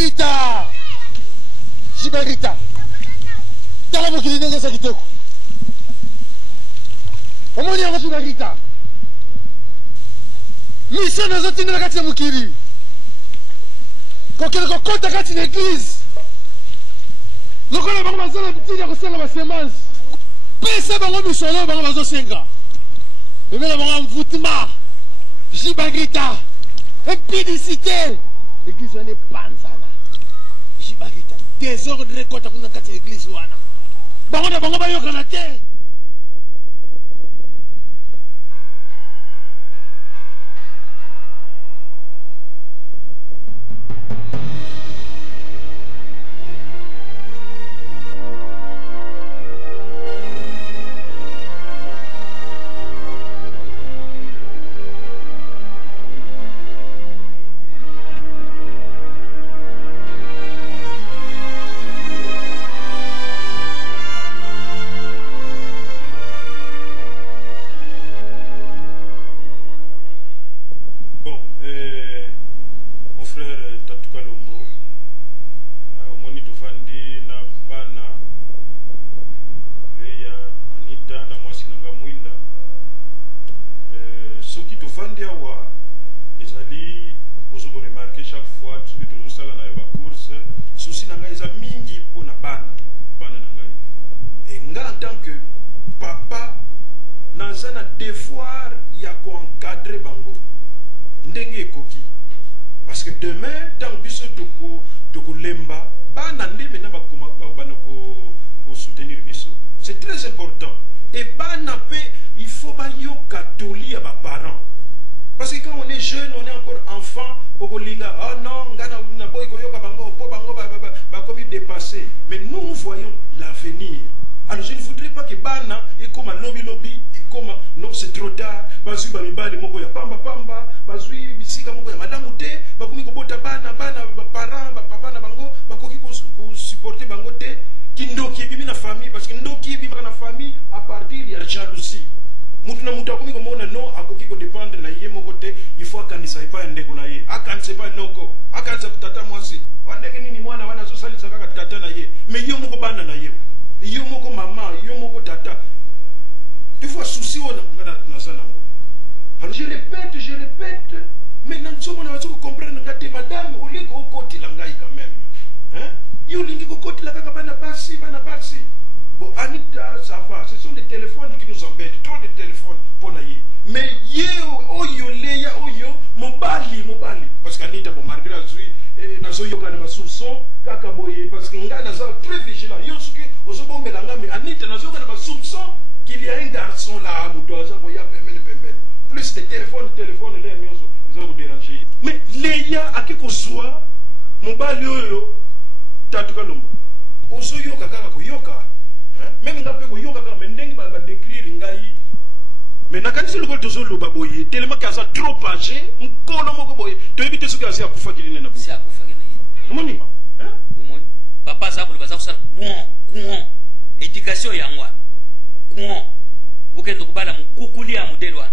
Jibarita. Jibarita. Tala mokili ndenge sa kitoko. Omoni yango Jibarita. Mission nazotinda kati ya mokili. Kokele kokota kati na église. Lokola bango bazala bitili ya kosala basemence. Pesa bango misolo bango bazosenga. Emela bango mvutema. Jibarita. Impudicité. L'église wana epanzana. Jibarita. Désordre kota kuna kati ya église wana. Bango na bango bayokana te. Parce que demain, dans le biso toko lemba, banande mena pour soutenir biso. C'est très important. Et banapé, il faut ba yo catholique à ba parents. Parce que quand on est jeune, on est encore enfant, oh non, ngana na boy ko yoka bango, po bango ba comme dépassé. Mais nous voyons l'avenir. Alors je ne voudrais pas que bana et comme lobby et comme non c'est trop tard, bazui ba mibali moko ya pamba bazui bisika moko ya madame te, bakomi ko bota bana parents papa na bango bakoki ko supporter bango te, kindoki bibi na famille parce que ndoki bibi na famille à partir de la jalousie. Mutu na mutu akomi ko mona non akoki ko dépendre na yé moko te, il faut kanisa ipa ndeko na yé. Akanise pa noko, akanisa tata mwasi. Wandeke nini mwana wana so salisa kaka tata na yé. Mais yo moko bana na yé. Yo moko maman, yo moko tata. Des fois souci on a zanango. Alors je répète, maintenant nous sommes en comprendre que madame au lieu qu'au côté langai quand même. Hein? Yo lingi ko côté la kaka bana basi. Bon Anita ça va, ce sont des téléphones qui nous embêtent, trop de téléphones pour naïe. Mais yo leya oyo mobali parce qu'Anita bon malgré azui nazo yoka na soupçon kaka boye parce que nga naza très vigilant. Yo suki ozobombe langa mais Anita nazo yoka na soupçon qu'il y a un garçon là à Moutoaza boya pembeni. Plus de téléphone les mioso ils vont vous déranger. Mais leya akikosoa mobali oyo tatuka lombo. Ozo yoka kaka ko yoka. Même nga pe ko yoka kaka mais ndenge ba décrire ngai. Mais nakanisi loko tozo loba boye tellement kaza trop âgé nkono moko boye to ebite suki asi akufa kiline na bo. Si akufa kene. Omoni? Omoni. Papa za ko baza kusala kuon. Éducation yangwa. Kuon. Okendo kubala mukukuli ya modelo wana.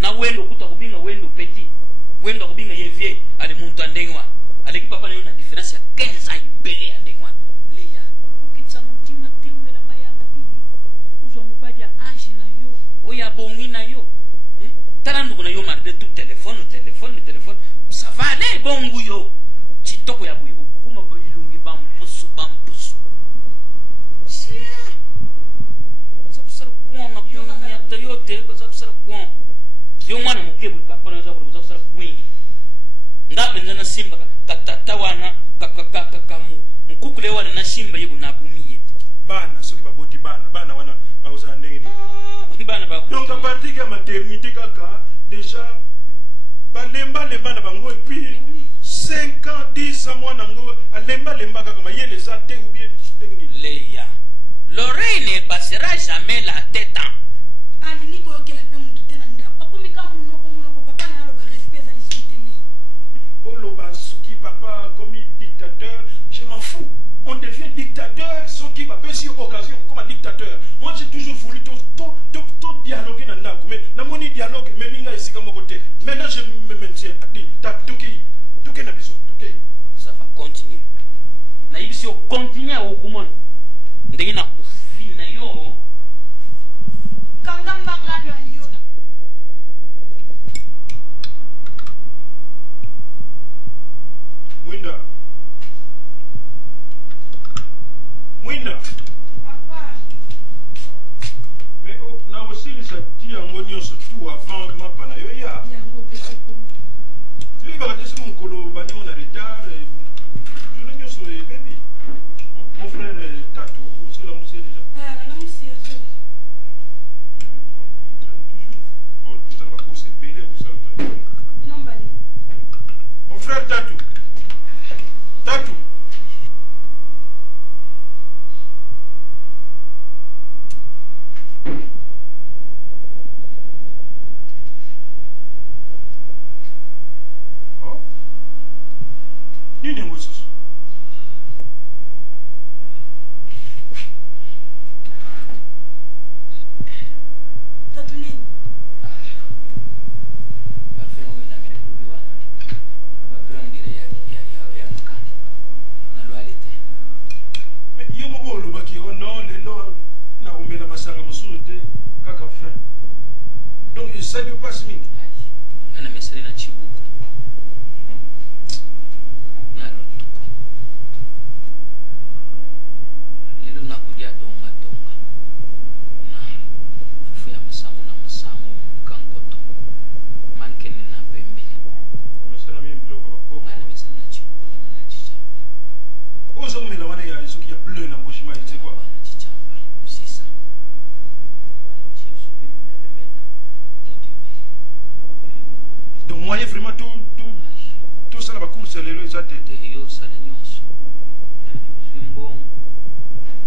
Na wendo kuta kubinga wendo petit. Wendo kubinga ye vieille ale muntu andengwa. Ale ki papa na différence ya 15 ans ibele andengwa. Leya. Ukitsa mutima tembe na mayanga bibi. Uzo mubadia age na yo. Oya bongi na yo. Tala ndugu na yo marde tout téléphone. Ça va aller bongo yo. Chitoko ya buyi ukuma ilungi bampusu. Sia. Kusapusara kuona kunyata yote kusapusara kuona. Yo mwana mukebu papa na za kusapusara kwingi. Ngabe nzana simba katata wana kakakamu. Mukukule wana na simba yibu na bumiye. Bana soki baboti bana wana bauza ndenge. Bana ba. Donc à partir de maternité kaka déjà balemba na bango et puis 5 ans 10 ans mwana ngo alemba kaka mayele za te ou bien Leya. L'oreille ne passera jamais la tête. Alini ko yokela pe mutu tena nda. Akomika munoko papa na lo ba respect za lisiteli. Bolo ba suki papa comme dictateur, je m'en fous. On devient dictateur, ce qui va passer occasion comme un dictateur. Moi j'ai toujours voulu tout dialoguer dans la mais na moni dialogue mais minga ici comme côté. Maintenant je me maintiens. Ça va continuer. osilisa ti yango nyonso tout avant mapa na yo ya yango pe kokomba toyebaka te soki mokolo bandingo na retard journée nyonso ebebi mon frère tato osila mosie déjà nanga mosia zo toza na bacourse ebele kosala bino mbali mon frère tato nini yango lisusu tatu nini bavin oyo na mere lubi wana bavin ondire ya makani na lwali te yo moko olobaki o non lelo nakomela masanga mosusu te kaka fin donc esali opasi mingi nga na mesali na chibuku na lotuku lelo nakulia donga na fufu ya masango na masango kankoto mankene na pembe omesala mie biloko bakoko nga na mesali na chibuku donga na chichamba oza komela wana ya soki ya bleu na mboshima ite kwa wana chichamba usisa wana utie supi bimebe meta moto ibeli donc moyen vraiment tosala bacourse ya lelo eza te te yo osala nyonso ozwi mbongo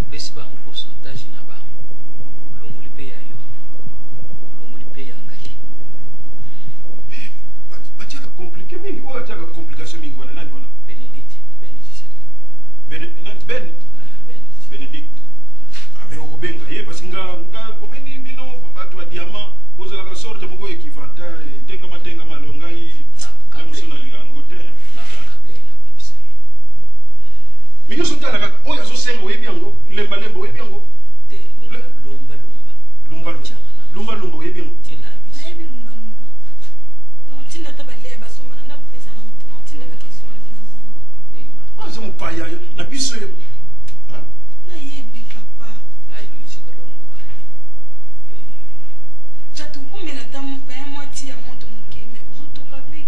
opesi bango pourcentage na bango olongoli mpe ya yo olongoli mpe ya ngai batiaka compliqué mingi oyo atiaka complication mingi wana nani wana benedict benedict ame okobenga ye parce nga komeni bino bato ya diamant kozalaka sorte moko ekivanta etengama lo ngai mosu nalinga yango te mi nyonso tala kaka oyo azosenga oyebi yango lembalemba oyebi yango lumbalumba oyebi yango nayebi lumbalumba notinda ata baleya basomba na ndako pesa na moto notinda bakestion na vinazana aza mopaya na biso nayebi papa tatu omela ata baya mwati ya moto moke me ozotoka pe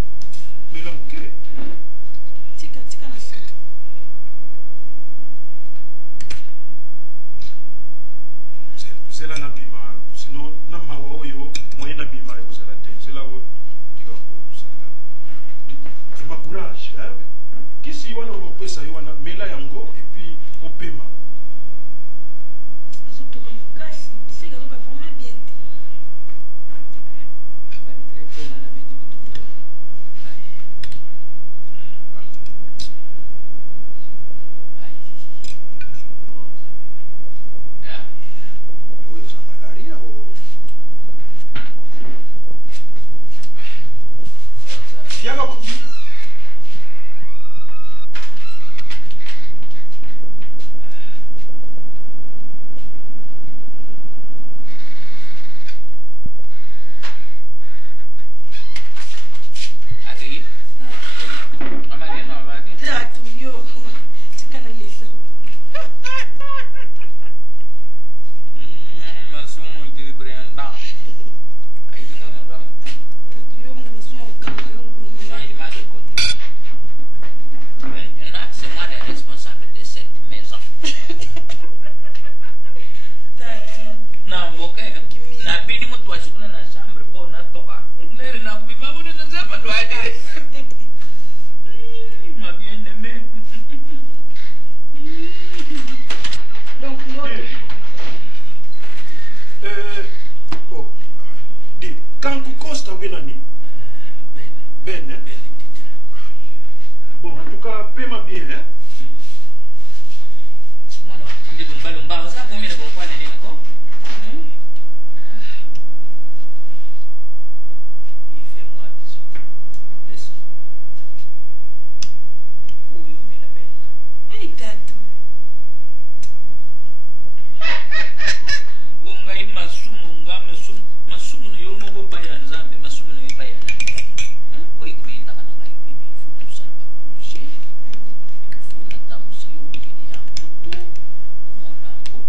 mela moke tika na solo zela na bima sino na mawa oyo moyen na bima ekozala te zela oyo tika kosala vrima courage kisi wana okopesa yo wana mela yango epuis opema azotoka makasi sika azoka vraiment bien te oyo eza malaria yanga tatu yo tika na lesa tatu yo mosuma okanga yo nguma C'est moi le responsable de cette maison. tatu Na mboka na bidi mtu ashikuna na chambre po na toka. Nere na bima bune na zama dwadi. Ma bien aimé. donc di kanku costa wena ni ben bon en tout cas pema bien Mwana ndi lumba sa komi na bonkwa nene nako. Il fait moi bisou. Laisse. Oyo me la belle. ei tatu Ungai masumu na yo moko pa ya nzambe masumu na yo pa ya nani. Oyo kuminda kana ngai bibi futu sana ba bouger. Funa tamusi yo bibi ya mbutu. Umona mbutu.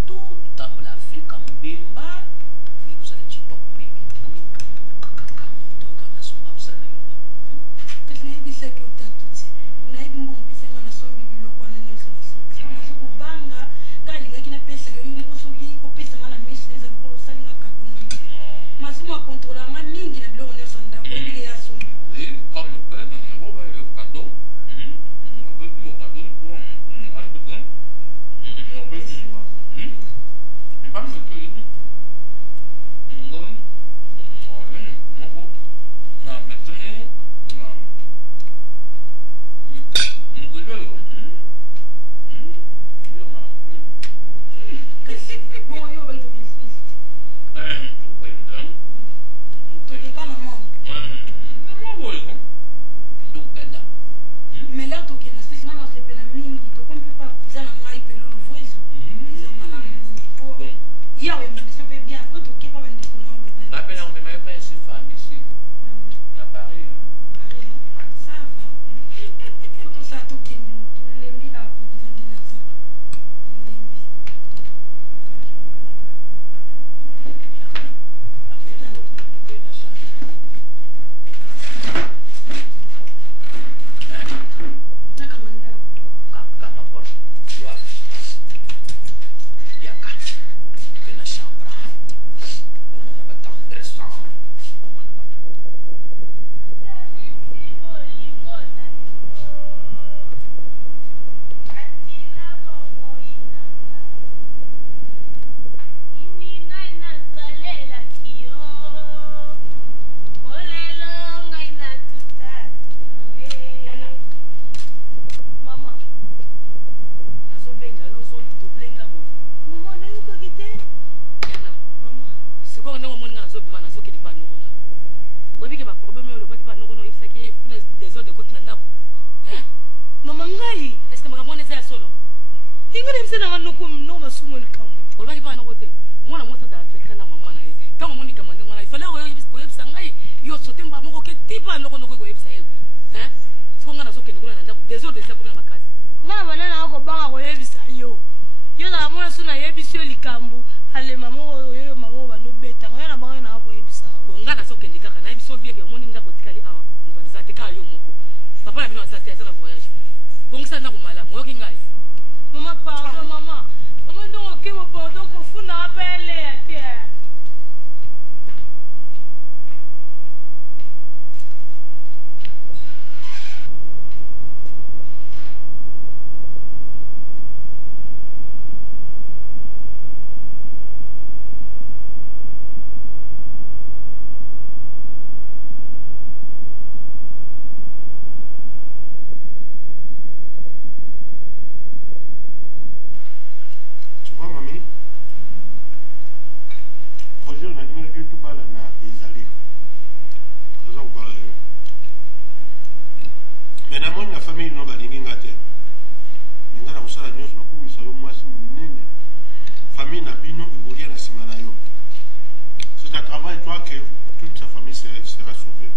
olobaki mpa na kote mwana mwasi azala secret na mama na ye ntango monika mande mwana ifale koyebisa ngai yo sote mba moko ke tipa ndoko ndoko koyebisa ye siko nga nazokende kuna na ndako desordesa kuna na makasi nga bana na kobanga koyebisa yo na mwana so nayebisi yo likambo alema moko oyo mamo banobeta nga yo na bango na koyebisa nga nazokende kaka nayebisi yo bieke omoni ndako tikali awa mbanisa te kaka yo moko papa na bino aza te aza na voyage bongisa ndako malamu oyoki ngai mama pardon mama ndongo okimo pardon kofunda apa eleya te C'est à travers toi que toute sa famille sera sauvée.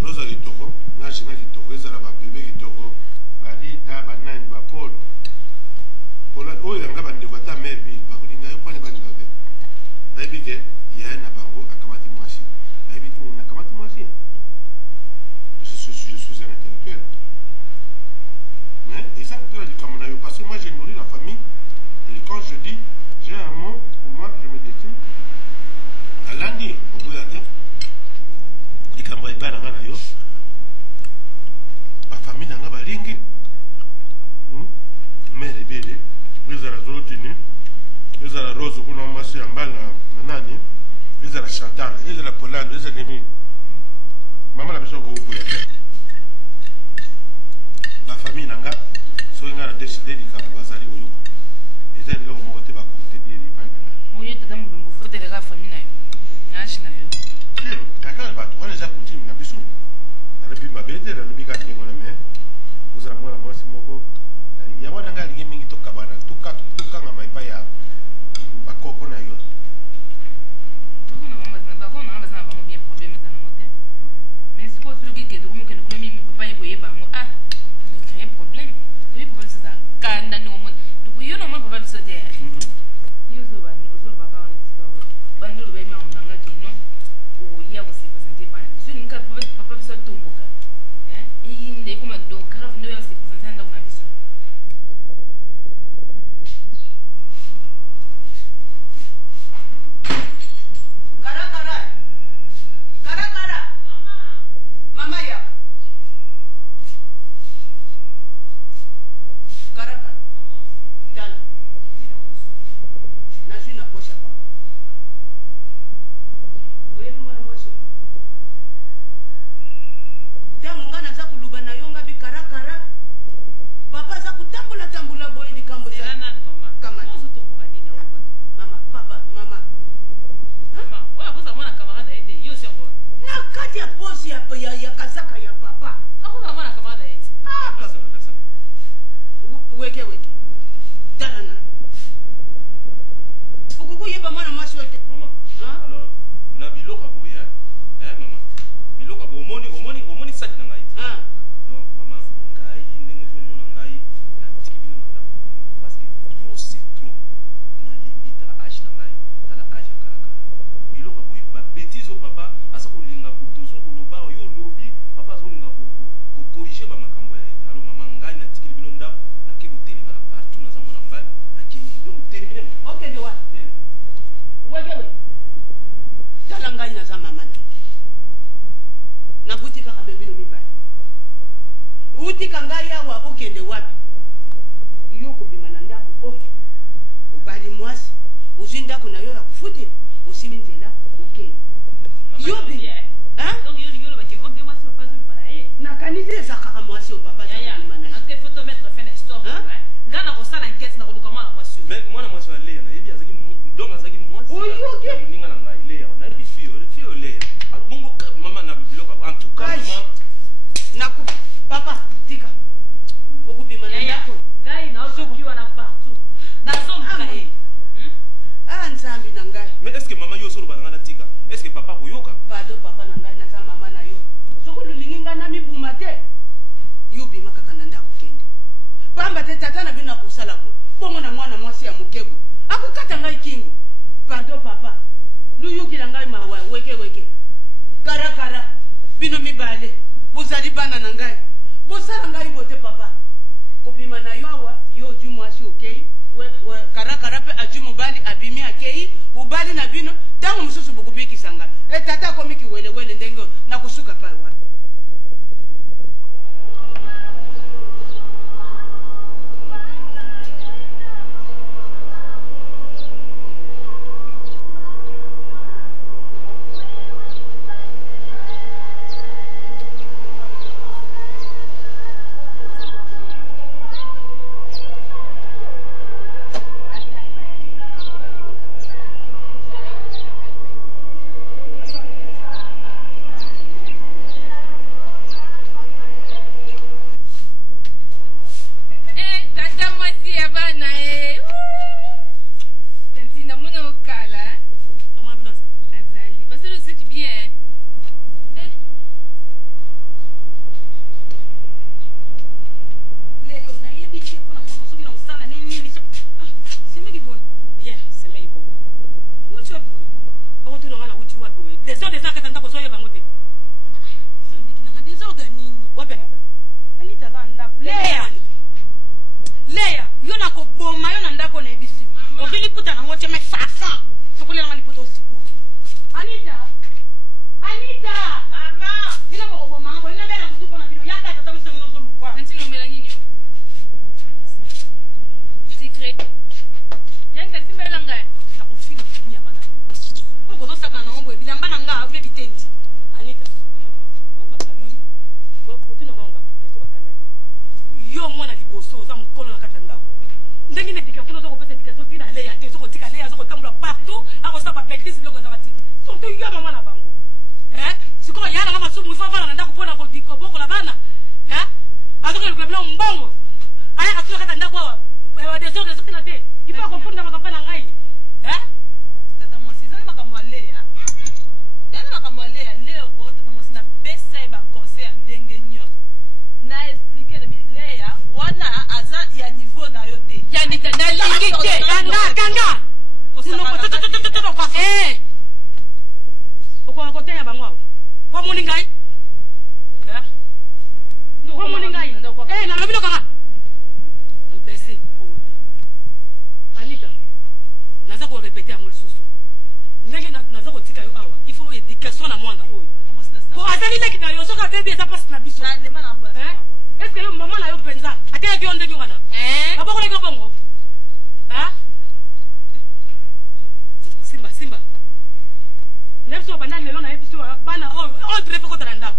Rosa Litoro, Nagina Litoro, Zalaba bébé Litoro, Barita, Banane, Bapol. Pola, oh, il y a un gars qui va t'amener, Bakulinga, il n'y a pas de banane. Baby, il y a un abago à Kamati Moissi. Baby, tu n'as Kamati Moissi. Je suis un intellectuel. Mais, et ça, pour toi, parce que moi, j'ai nourri la famille. Et quand je dis, j'ai un mot, pour moi, je me destine à lundi, au bout d'un temps. Et quand je vais ma famille n'a pas ringi. Mais les bébés, ils ont la zolotini, ils ont la rose, ils ont massé en bas la nani, ils ont la chantal, ils ont la polane, ils ont les maman a besoin de vous bouillir. La famille n'a pas, so il a décidé de faire bazali au yoko. Ils ont dit que moi je vais te dire il pas de. Oui, tu as dit que tu as la famille na yo. D'accord, bah toi les accoutumes na biso. Na lebi mabete na lebi ka ndingo na me. Uzala mwana mwasi moko. Ya wana nga lingi mingi toka bana, toka nga maipa ya bakoko na yo. ngana kosala enquête na koluka mwana mwasi mais mwana mwasi Léa na yebi azaki donc azaki mwasi ya moninga na ngai Léa na yebi fio Léa bongo mama na biloko en tout cas maman naku papa tika okubima na yako ngai na ozokiwa na partout na zomka ye nzambi na ngai mais est-ce que maman yo solo bana na tika est-ce que papa koyoka pardon papa na ngai naza mama na yo soko lulingi nga na mibuma te yo bima kaka na ndako kende pamba te tata na bino akosala boye bongo na mwana mwasi ya mokebu akokata ngai kingu pardon papa luyukila ngai mawa weke karakara bino mibale bozali bana na ngai bosala ngai bote papa kobima na yo awa yo oji mwasi okei karakara mpe aji mobali abimi akei bobali na bino ntango mosusu bokobikisa ngai tata akomi kiwelewele ndenge nakosuka pa wana Leia, yo na ko boma yo na ndako na ebisi. Okili puta na ngoche me fafa. Sokole na lipoto siku. Anita. Mama. Ina ko boma ngo ina bela mutu kona bino yaka tata mse ngo so lukwa. Ntino mela nyinyo. Secret. Yanga simbela ngai. Na ko filo ya mana. Ngo zo saka na ngo bilamba na nga ave bitendi. Anita. Yo mwana liboso za mukolo na katanda ndenge ne tika fono zo kopesa tika so tina Leia te zo kotika Leia zo kotambula partout akosa ba petisi loko za batika so to yo mama na bango siko yana kama sumu ifa na ndako pona ko diko boko la bana azoke le blanc mbongo aya kasula katanda kwa wa desio de sokina te ifa ko funda makapana ngai tata mosi zana makambo ya Leia yana makambo ya Leia leo ko tata mosi na pesa ba conseil ndenge nyoso na expliquer Leia wana aza ya niveau na yo te ya ni na lingi te kanga sino ko to kwa okwa ko te ya bangwa kwa muningai kwa muningai na lobilo kanga mpese Anita naza ko répéter amol susu ndenge naza ko tika yo awa il faut éducation na mwana oyo ko azali leki na yo soka baby eza passe na biso na ndema na bwa est-ce que yo maman na yo penza atya ki onde wana aboko leki bongo simba nepso bana lelo na episo bana ordre pe ko tanda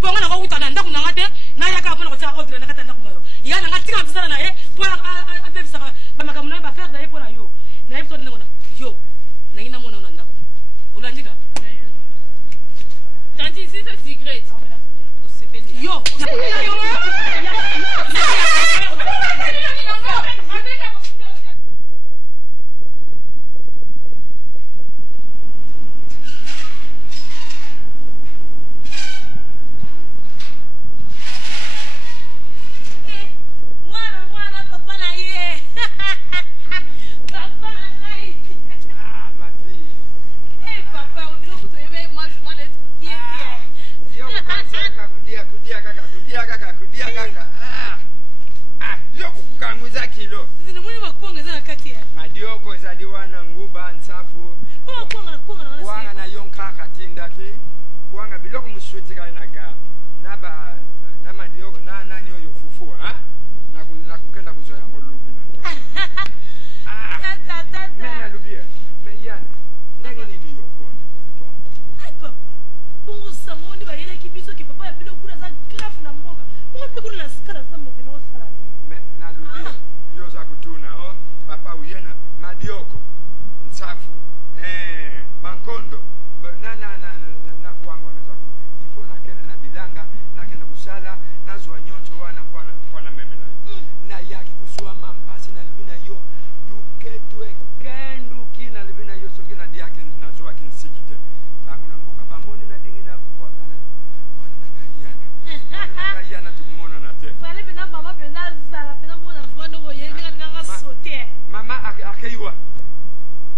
bongo na ko utana ndaku na ngate na yaka bona ko tsa ordre na katanda ku yo yana ngati ka tsana na po abebisa ba makamuna ba faire na po na yo na episo ndenge na yo na ina mona na ndaku ulandika Tanti, c'est ça secret. Yo. Madioko zaliwana nguba nsafu wanga na yonkaka tindaki wanga biloko muswetika na ga naba na madioko na nani oyo fufu na kukenda kuzoya ngolubi na mena lubia me yana ndege ni biyoko ndiko ai papa bungu samoni ba yele kibiso ke papa ya bilo kura za grave na mboka bungu pe kuna skara za mboka no sala ni me na lubia yoza Dioko Nsafu Mankondo na kuangona zako ifo na kena na bilanga na kena kusala na zwa nyonto wana kwa memela na yaki kusua mampasi na libina yo duketwe kendu kina libina yo so kina diaki na zwa kinsikite tangu na mbuka pamoni na dingina kwa kana mwana na gayana tukumona na te Fale bina mama bina zala bina mona mwana go yenga nga sote mama akeiwa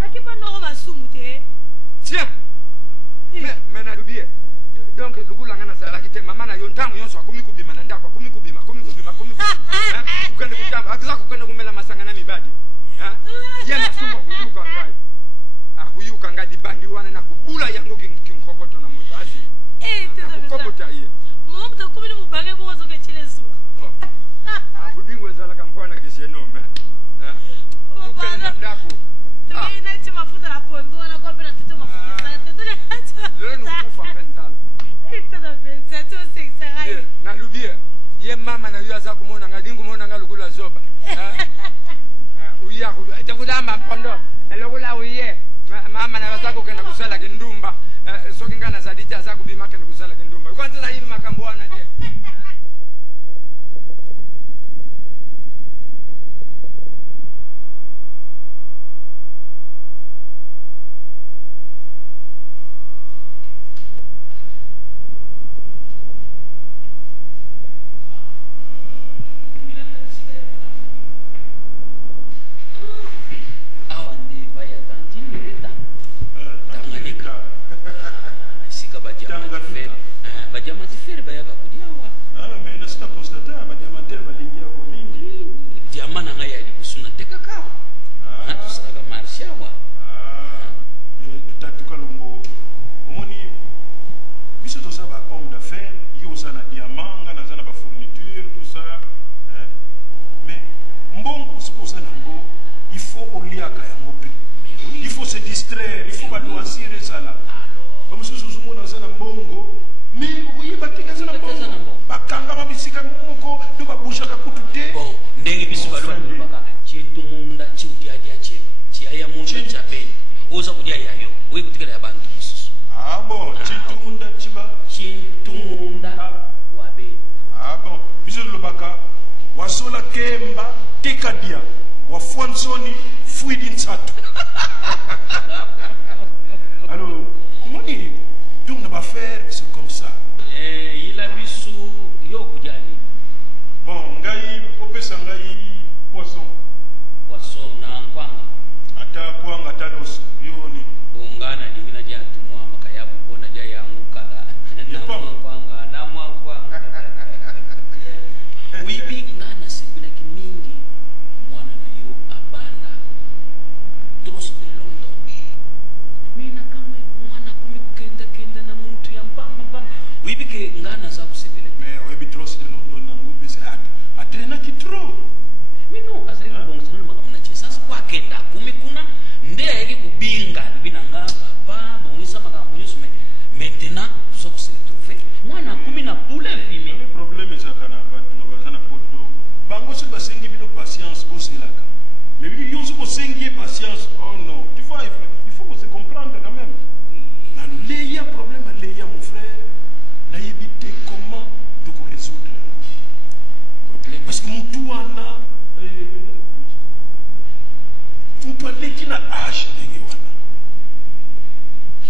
akipa no masumu te tiens mais na lubie donc lugula ngana sala kite mama na yontangu yonso akumi kubima na ndako akumi kubima ukende kutamba akiza kukenda kumela masanga na mibadi yana suma kuyuka ngai akuyuka ngadi bandi wana na kubula yango kinkokoto na mutazi tata kokota ye mama mtakumi ni mubange bozo ke chilezwa budingo zala kampwana kisenome ukende ndako tukina cha mafuta la pondo na kwa pena tete mafuta sana tete leo nukufa mental tata pensa tu seksa na lubie ye mama na yo aza kumona ngadingu mona ngalukula zoba uya ku itakudamba pondo elokula uye mama na aza kukenda kusala kindumba soki ngana zaditi aza kubima kenda kusala kindumba kwanza hivi makambo wana je badiamatifere bayaka kudiawa mais nasika constate badiamatere balingia kwa mingi diama na ngai ya libusu na tekaka tosalaka marshe awa tutatuka lombo omoni biso toza ba homme d'affaires yo oza na diamant nga naza na bafourniture tout ça mais mbongo soki oza nango il faut oliaka yango mpe il faut se distraire il faut baloisir ezala bamosusu ozomona oza na mbongo mais okoyeba te eza na mbongo bakanga babisika moko to babushaka kutu te bon ndenge biso balobaka chintu munda chiudiadia chema chiaya munda chabeni oza kudia yayo oyi kutikala ya bantu mosusu bon chintu munda chiba chintu munda wabeni bon biso lobaka wasola kemba tekadia wafwansoni fuidi nsato alors moni donc na bafaire c'est comme ça ila bisu yo kujani bon ngai opesa ngai poisson na nkwanga ata kwanga ata loso yoni bongana dingina ja tumwa makayabu bona ja yangukala na nkwanga wibi ngana sibila kimingi mwana na yo abana tros de London mina kamwe mwana kenda na muntu ya mpamba wibike ngana za kusibile mais webi tros de London na ngupi sa atrena ki tro mino azali kubonga makamna chisa kwa kenda kumi kuna ndeya yake kubinga libinanga papa bongisa makambo nyusu maintenant zo kusetrouver mwana kumi na pule vime le problème ezaka na bato na bazana poto bango soki basengi bino patience boselaka mais bino yonso bosengi patience oh non tu vois il faut se comprendre quand même nano leya problème aleya mon frère nayebi te comment toko résoudre problème parce que mutu wana mutu aleki na age ndenge wana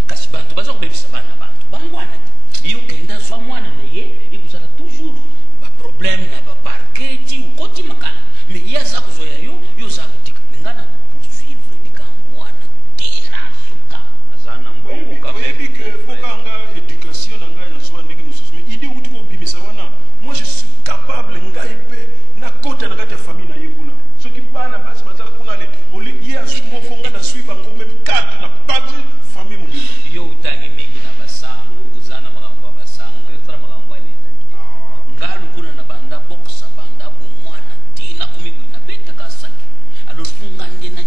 kasi bantu baza kubebisa bana bantu bangwana te iyo kenda zwa mwana na ye ikuzala toujours baproblème na baparketi ukoti makala mais ye aza kuzoya yo za kutika ngana poursuivre likambo wana tera suka aza na mbongo kamebi que pokanga éducation na ngai nazwa ndenge mosusu mais idée uti kobimisa wana moi je suis capable ngai mpe nakota na kati ya famille na ye kuna soki bana basi bazala kuna le ye azwi moko nga nazwi bango meme 4 na pati famille mobima yo utangi mingi na basango uzana makambo ya basango esala makambo anezaki ngalu kuna na banda boxa banda bomwana tina kumibwi na beta kasaki alors fungande na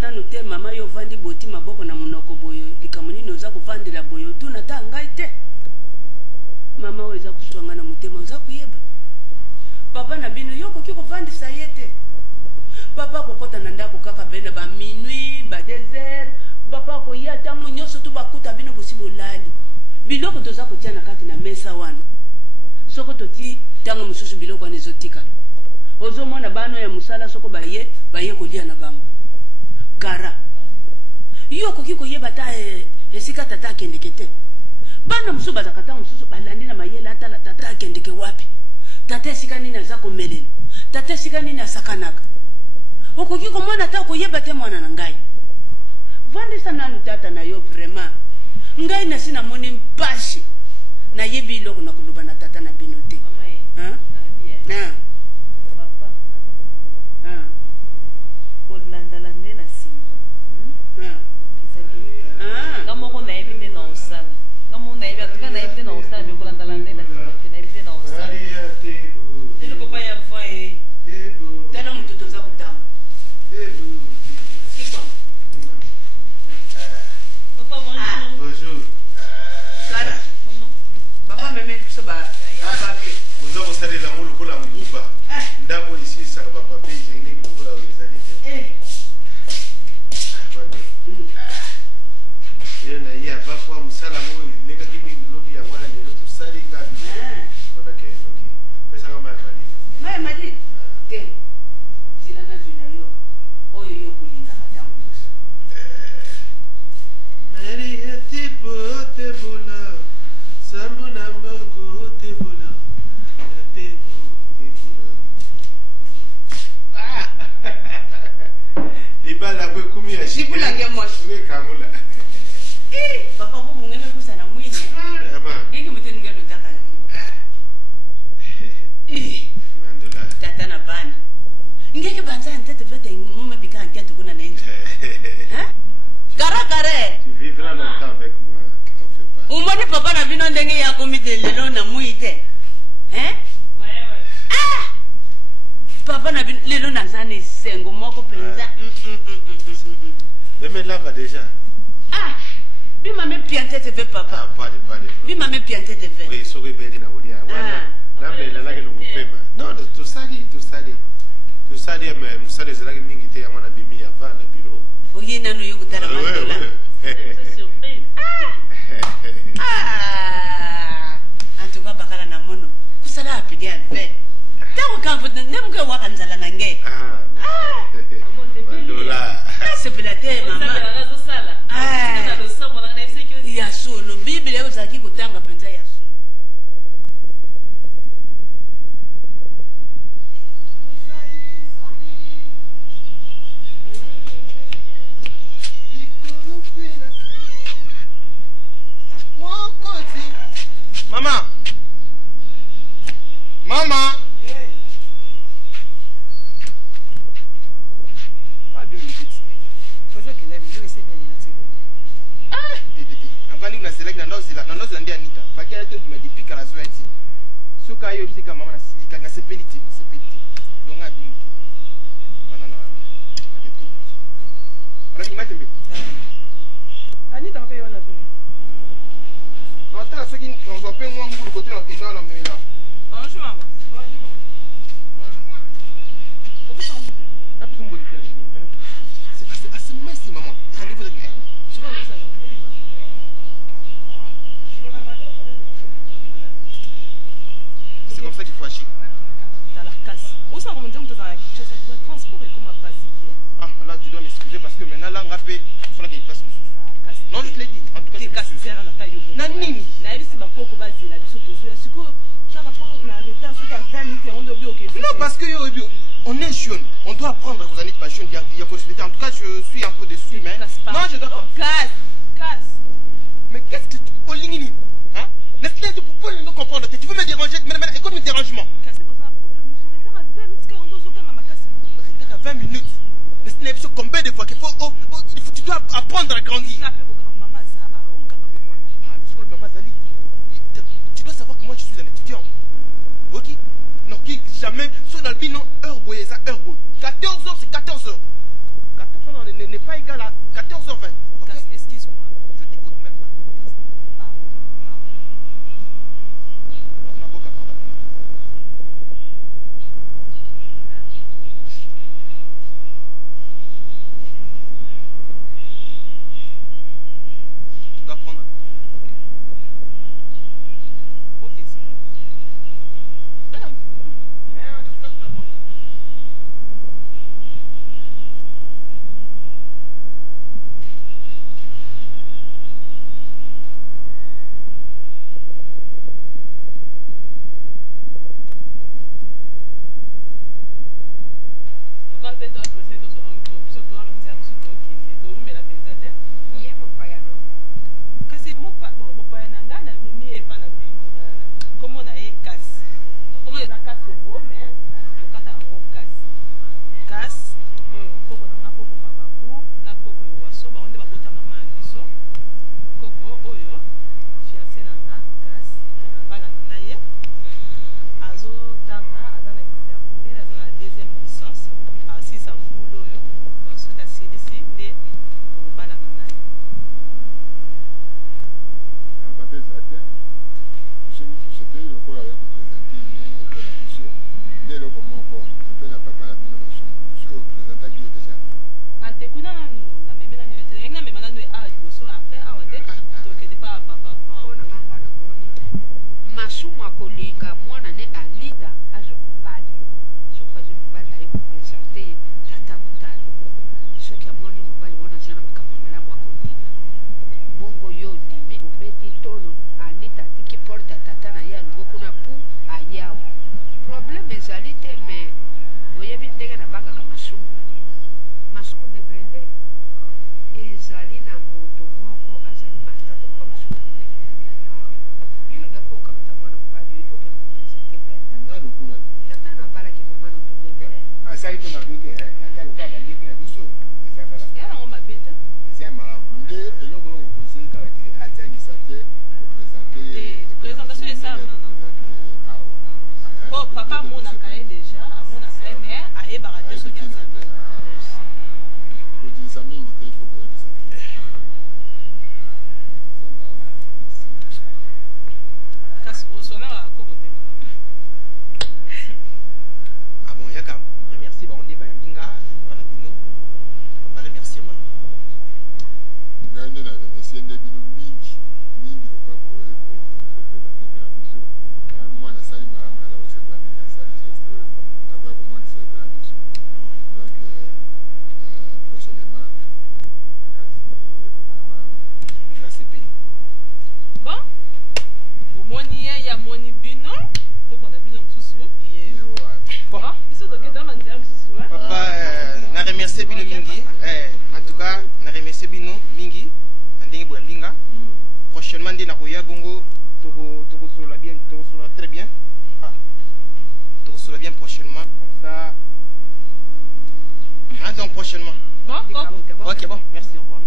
tata te mama yo vandi boti maboko na munoko boyo likamunini oza kuvandela boyo tuna ta ngai te mama oyo eza kuswanga na motema oza kuyeba papa na bino yo koki kovandisa ye te papa kokota na ndako kaka benda ba minuit ba désert papa koya ntango nyonso tu bakuta bino bosi bolali biloko toza kotia na kati na mesa wana soko toti ntango mosusu biloko wana ezotikala ozomona bano ya mosala soko baye kolia na bango kara yo koki koyeba ta esika tata akendeke te bana mosusu bazaka ntango mosusu balandi na mayele atala tata akendeke wapi tata esika nini aza komelela tata esika nini asakanaka okoki komona ta koyeba te mwana na ngai vandisa nanu tata na yo vraiment ngai nasi namoni mpasi nayebi iloko na koloba na tata na bino te kolandalande na nsima nga moko nayebi nde na osala nga moko nayebi atuka nayebi nde na osala me kolandalande na nsima te nayebi nde na osala lelo papa ya va ye tala moto toza kotanga sikwa papa bonjour kara papa memeli biso bapapier oza kosalela ngo lokola nguba ndako esilisaka bapapier hygiénique lokola oyo ezali te ye na ye avakwa mosala ngo elekaki mingi lobi yango wana lelo tosali ngabi mpona ke noki pesanga maya malili maya malili te zila na zwi na yo oyo yo kolingaka ntango nyonso maria tipo tebola sambu na mbango tebola tebo tebola libala kwe kumi ya libulange mwasi kamula papa ko bungeme kusa na mwini ngeke muteni ngelo taka mandola tata na bana ngeke banza ntete vete mume bika nkete kuna nenje kare tu vivras longtemps avec moi on fait pas umoni papa na bino ndenge ya komite lelo na muite papa na bino lelo na zani sengo moko penza mais lava déjà bima me piantete ve papa pas de bima me piantete ve oui soki bedi na ulia wana namela lake lokupema non tosali ya mosala ezalaki mingi te yango na bimi ya va na biro oye nanu yo kutala mandola en tout cas bakala na mono kusala apidi ya ve tango kamfo nemuke waka nzala na nge mandola sepela te mama ya solo biblia ezalaki kotanga mpenza ya solo Mama navandi kunaselaki nanozela nde anita faki aya tobima dipika na zwa ti soki ayebisika mama nasepeli te dongo abimi wana na retour wana bima tembe anita mpe yo na zwa natala soki nazwa mpe mwa ngulu kote na kende wana memela bonjour mama à ce moment ici maman rendez-vous avec moi c'est comme ça qu'il faut agir t'as la casse où ça remonte dans la transport et comment passer ah là tu dois m'excuser parce que maintenant là ngape faut qu'il passe non je te l'ai dit en tout cas c'est casse zéro na taille nani na yebisi bakoko bazela biso tozoya siko chaque fois na retard soki à 20 minutes on doit bloquer non parce que on est jeune on doit apprendre aux années de passion il y a possibilité en tout cas je suis un peu déçu mais non je dois casse mais qu'est-ce que tu Olingini hein n'est-ce que tu peux pas comprendre tu veux me déranger mais écoute mon dérangement casse pose un problème nous retard à 20 minutes quand on doit zoka ma casse retard à 20 minutes n'est-ce que combien de fois qu'il faut tu dois apprendre à grandir maman ça a aucun problème maman Zali tu dois savoir que moi je suis un étudiant ok non qui jamais son albino heure boy ça heure boy 14 heures c'est 14 heures 14 heures n'est pas nga mwana ne Anita azo mbali soki azwi mobali aye kopresente ye tata motali soki amoni mobali wana aza na makambo malamu akondima bongo yo dimi obeti tolo Anita atiki porte tata na ye alubo kuna pu ayawa problème ezali te me oyebi ndenge nabangaka masumu de brede ezali na moto moko azali mastate mpo masumu te yo olingaki okamata mwana mobali oyo okende kopresente mpe ya tata na abalaki mama no tobebe asali mpe mabe te ata lokola bandeki na biso eza kaka yango mabe te eza ya malamu nde eloko oyo kokonseye kaka te atiangisa te kopresente présentation esalama po papa amonaka ye déjà amonaka ye mais ayebaka te soki aza kodilisa mingi te ifo koyebisa te kasi osonaka koko te Ah bon, yaka remercier bango nde bayambinga wana bino baremerciement ngai nde na remercie nde bino mingi lokola koye kopresente mpe na biso mwana asali malamu naza kosepela ndenge asali geste oyo nakoya komonisa mpe na biso donc prochainement bon omoni ye ya moni bino tokonda bino mosusu biso tokenda manzela mosusu papa na remercier bino mingi en tout cas na remercier bino mingi na ndenge boyambinga prochainement nde nakoya bongo tokosolola bien tokosolola très bien tokosolola bien prochainement comme ça donc prochainement ok bon merci au revoir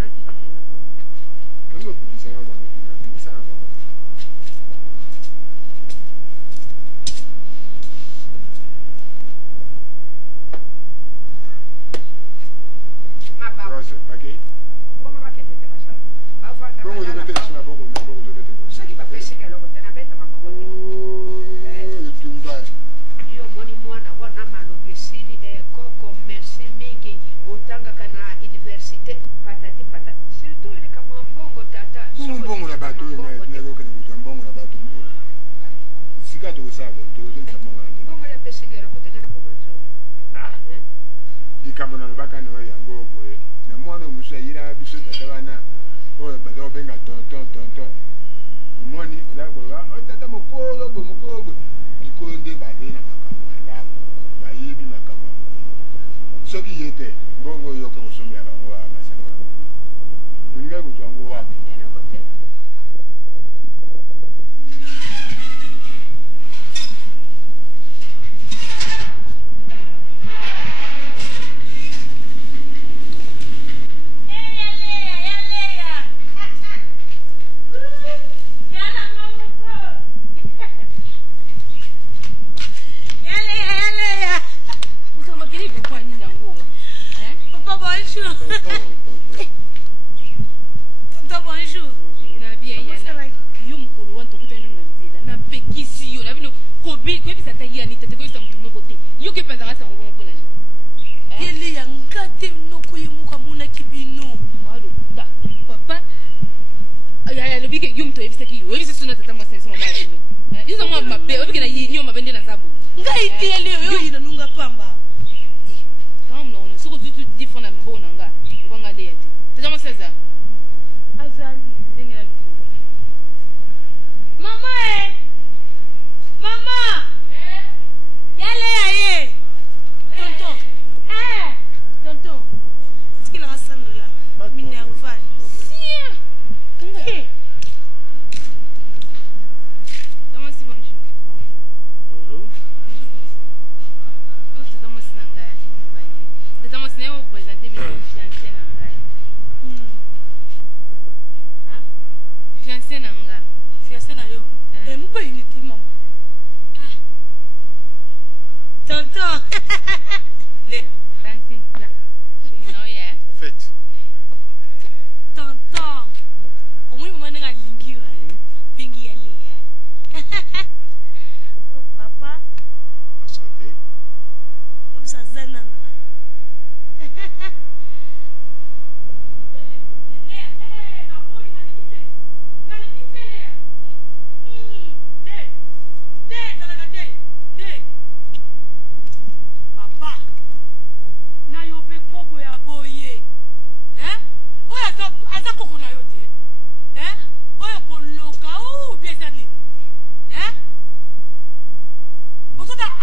soki bapesika eloko te nabeta maboko te yo omoni mwana wana malobi esili koko merci mingi otangaka na université patati patati surtout likambo ya mbongo tata mbongo na bato oyo naokende kozwa mbongo na bato sika tokosala tozongisa mbongo na ndenge mbongo yapesika eloko te ngana bomanzo likambo nalobaka na oyo yango boye na mwana mosusu ayira biso tata wana oyo baza kobenga tonton omoni oza koloba tata mokolo boye likolo nde bazali na makambo malamu bayebi makambo ya mokolo soki ye te mbongo oyo yoka kosombela bango basango na mokolo olingai kozwa ngo wapi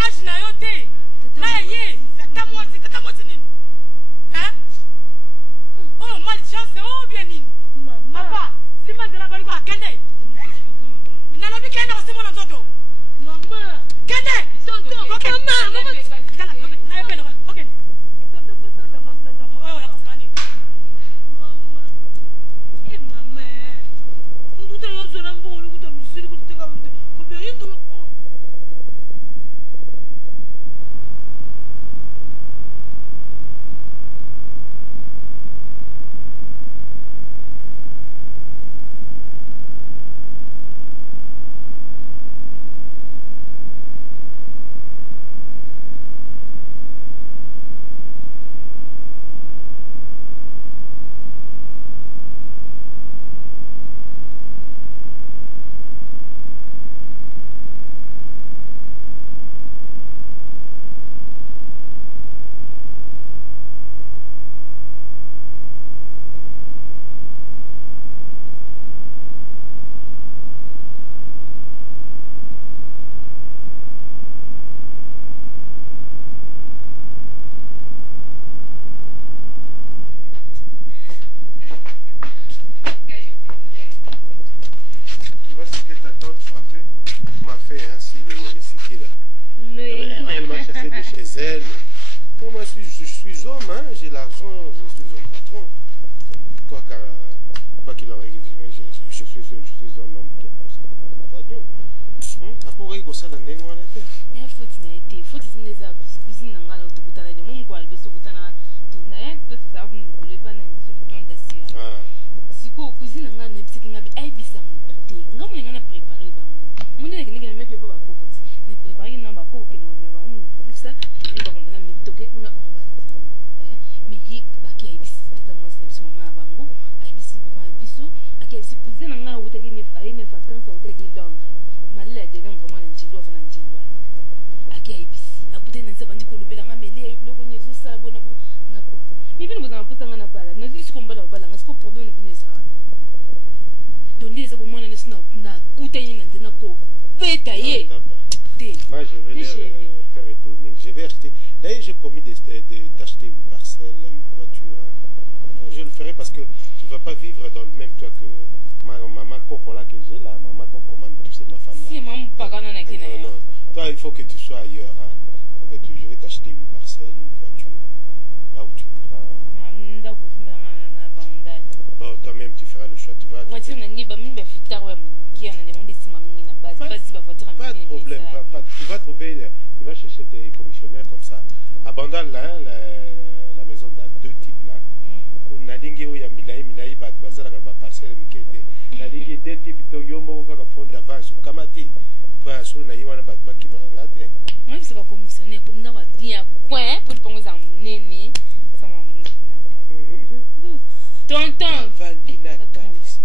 age na yo te na ye tata mwasi nini oyo malchance oyo bien nini papa sima ndela baliko akende nalobi kende osimona nzoto mama kende Elle m'a chassé de chez elle. Moi, je suis homme, hein, j'ai l'argent, je suis un patron. Quoi qu'il en arrive, je suis un homme qui a pensé pour la voiture. Après, il y a ça dans les mois. Il faut que tu aies des cuisines dans la autobutana de mon quoi, le sous-butana, tu n'as pas de ça, vous ne voulez pas dans le sous-buton d'acier. Si vous cuisine dans la petite qui n'a pas de tout, nous avons préparé. Mon nez qui n'est pas de cocotte. Nous préparé dans la cocotte qui nous met tout ça, nous avons mis toqué pour la bombe. Mais il y a qui a ici, c'est moi c'est maman à Bango, a ici papa à Bissau, a qui a ici posé dans la route qui n'est pas une vacances au hôtel de Londres. Malais de Londres, moi n'en dis-toi pas n'en dis-toi. A qui a ici, n'a pas de n'en sabandi qu'on le belanga mêlé, le qu'on y est ça bon à vous, n'a pas. Mais bien vous en posez dans la balle, nous disons qu'on va la balle, est-ce qu'on peut donner bien ça? Donc les abonnés ne sont pas coûtés n'en donnent pas. Moi, je vais les faire étonner. Je vais acheter. D'ailleurs, j'ai promis d'acheter une parcelle, une voiture. Hein. Je le ferai parce que tu ne vas pas vivre dans le même toit que maman Coco là que j'ai là. Maman Coco, tu sais, ma femme là. Si, maman, pas grave, non. Toi, il faut que tu sois ailleurs. Hein. Je vais t'acheter une parcelle, une voiture. Là où tu voudras. Hein. Bon, toi-même, tu feras le choix. Tu vas. Pas de problème, tu vas trouver, tu vas chercher tes commissionnaires comme ça. Abandonne là, la maison de deux types là. Nalingi ou ya milai bat bazara ba parcelle mikete. Nalingi deux types to yomo ka fond d'avance kamati. Pas sur na yiwana bat baki barangate. Moi c'est pas commissionnaire comme na watia point pour pongo za munene. Sama munene. Tonton. Vandina Kalisi.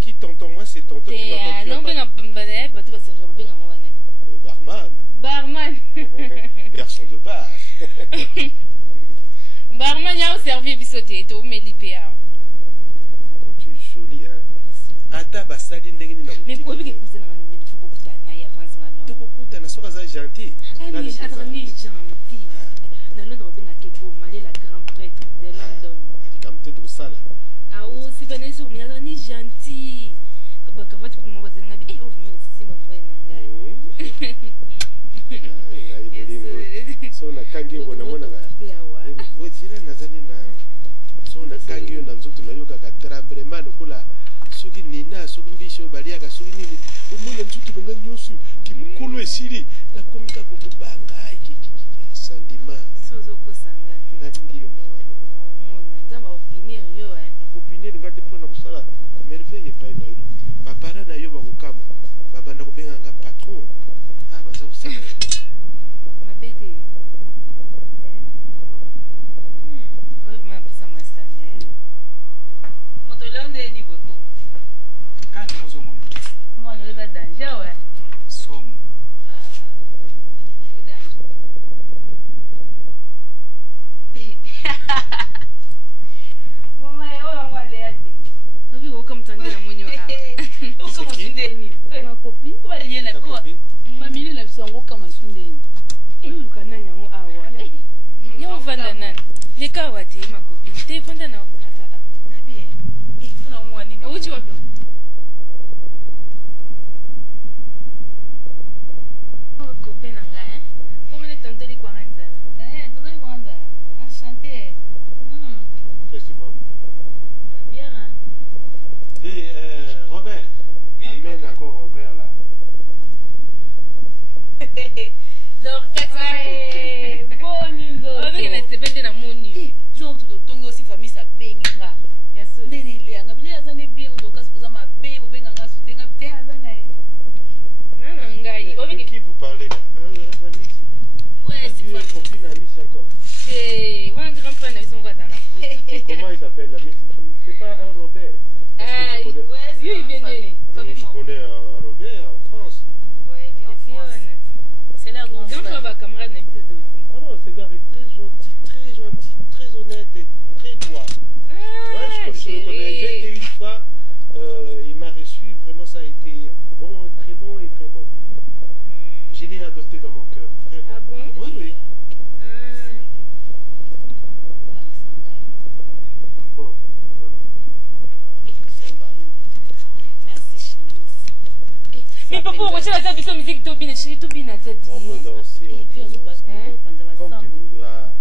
Qui tonton moi c'est tonton qui m'a non ben pas tu vas servir bien moi barman. Barman. Garçon de bar. Barman a servi bisoté to me lipea. Tu es jolie hein. Ata basali ndenge ni na ruti. Mais quoi que vous na ngani faut beaucoup tana ya avance ngalo. To kokuta na soka za gentil. Na le gentil. Na Londres bien ke ko malé la grand prêtre de London. Adi kamte de sala. Ah oh si ben eso mais na ni gentil. Bakavati kuma bazana ngabi oh mais simba mbena ngai. So na kangi bona mona ga wotira nazali na so na kangi yo na nzoto na yoka ka tremblement kula soki nina soki mbisho balia ka soki nini umuna nzoto nga nyosu kimukulu esiri na komika ko kubanga sandima sozo ko sanga na ndiyo mama mona nzamba opinion yo opinion ngate pona kusala merveille pa ina bapara na yo bakukama babanda kubenga nga patron baza kusala mabete Motolonde ni bweko. Kandi mozo mono. Comment le va danger ouais. Somme. Le danger. Mama yo mwa le ati. Nabi ko comme tande na monyo ah. Ko comme sunde ni. Ma copine. Ko ba liye na ko. Mamile la bisongo kama sunde ni. Tika wati makopini. Te panda na ata. Nabi. Kuna mwani na. Uchi wapi? Oh, copine nga Comment est tonton kwa nzala? Tonton kwa nzala. Enchanté. C'est bon. La bière hein. Et Robert, amène encore un verre là. Donc, boni nzoto. Avec la sepende na moni. Jonto to tongo si famille sa benga. Yes. Ndeni lianga bile azane bien to kasi boza mabe bo benga nga sutenga te azana. Nana ngai. De qui vous parlez là? Un ami. Ouais, c'est pas copine amie encore. C'est moi un grand frère na biso voisin na foot. Comment il s'appelle l'ami? C'est pas un Robert. Ah, ouais, c'est bien né. Je connais un Robert en France. Ouais, il vit en France. C'est la grande frère. Donc, ma camarade n'a été aussi. Oh non, ce gars est très gentil, très honnête et très droit. Ouais, je le connais. J'ai été une fois, il m'a reçu, vraiment ça a été bon, très bon. Je l'ai adopté dans mon cœur, vraiment. Ah bon? Oui, oui. Bon, voilà. 100 balles. Merci chérie. Mais papa, on retient la table de musique Tobin, chérie Tobin à tête. On peut danser, on peut danser. Comme tu voudras.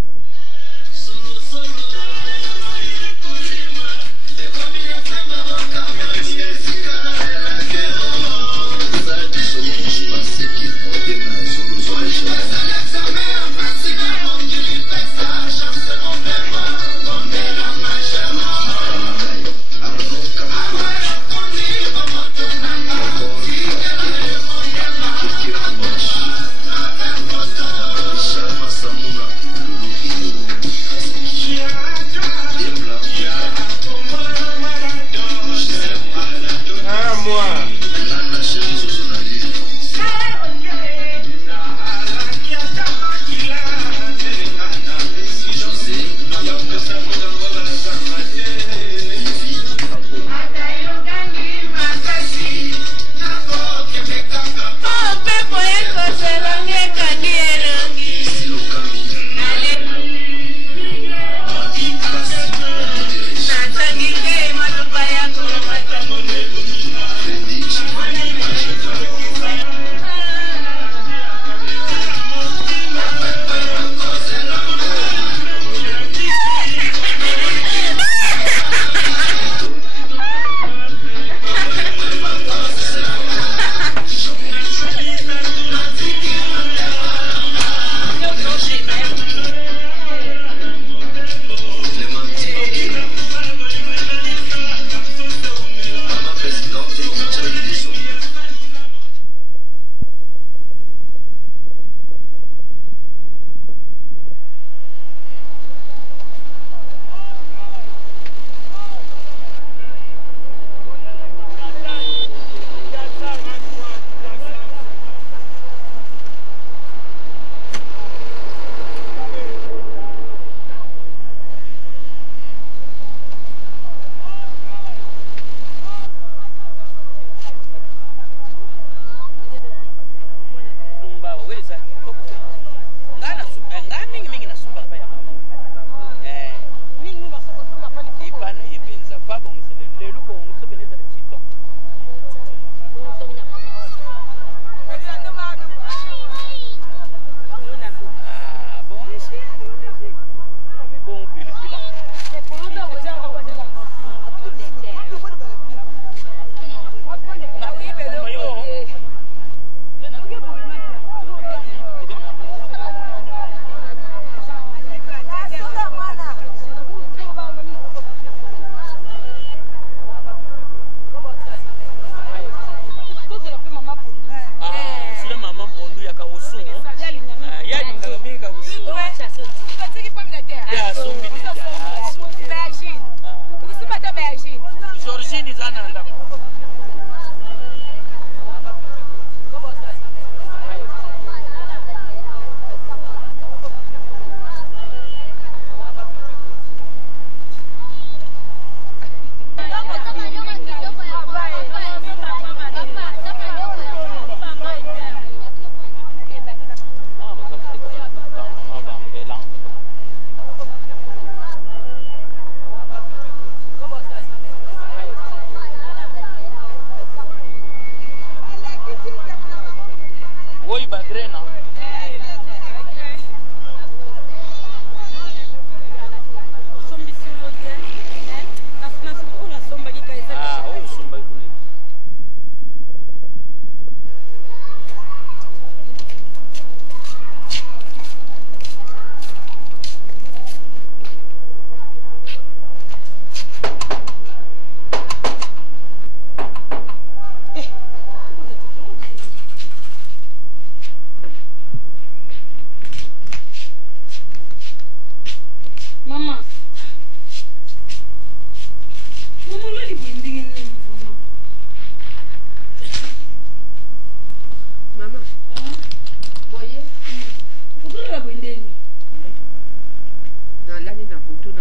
Moi.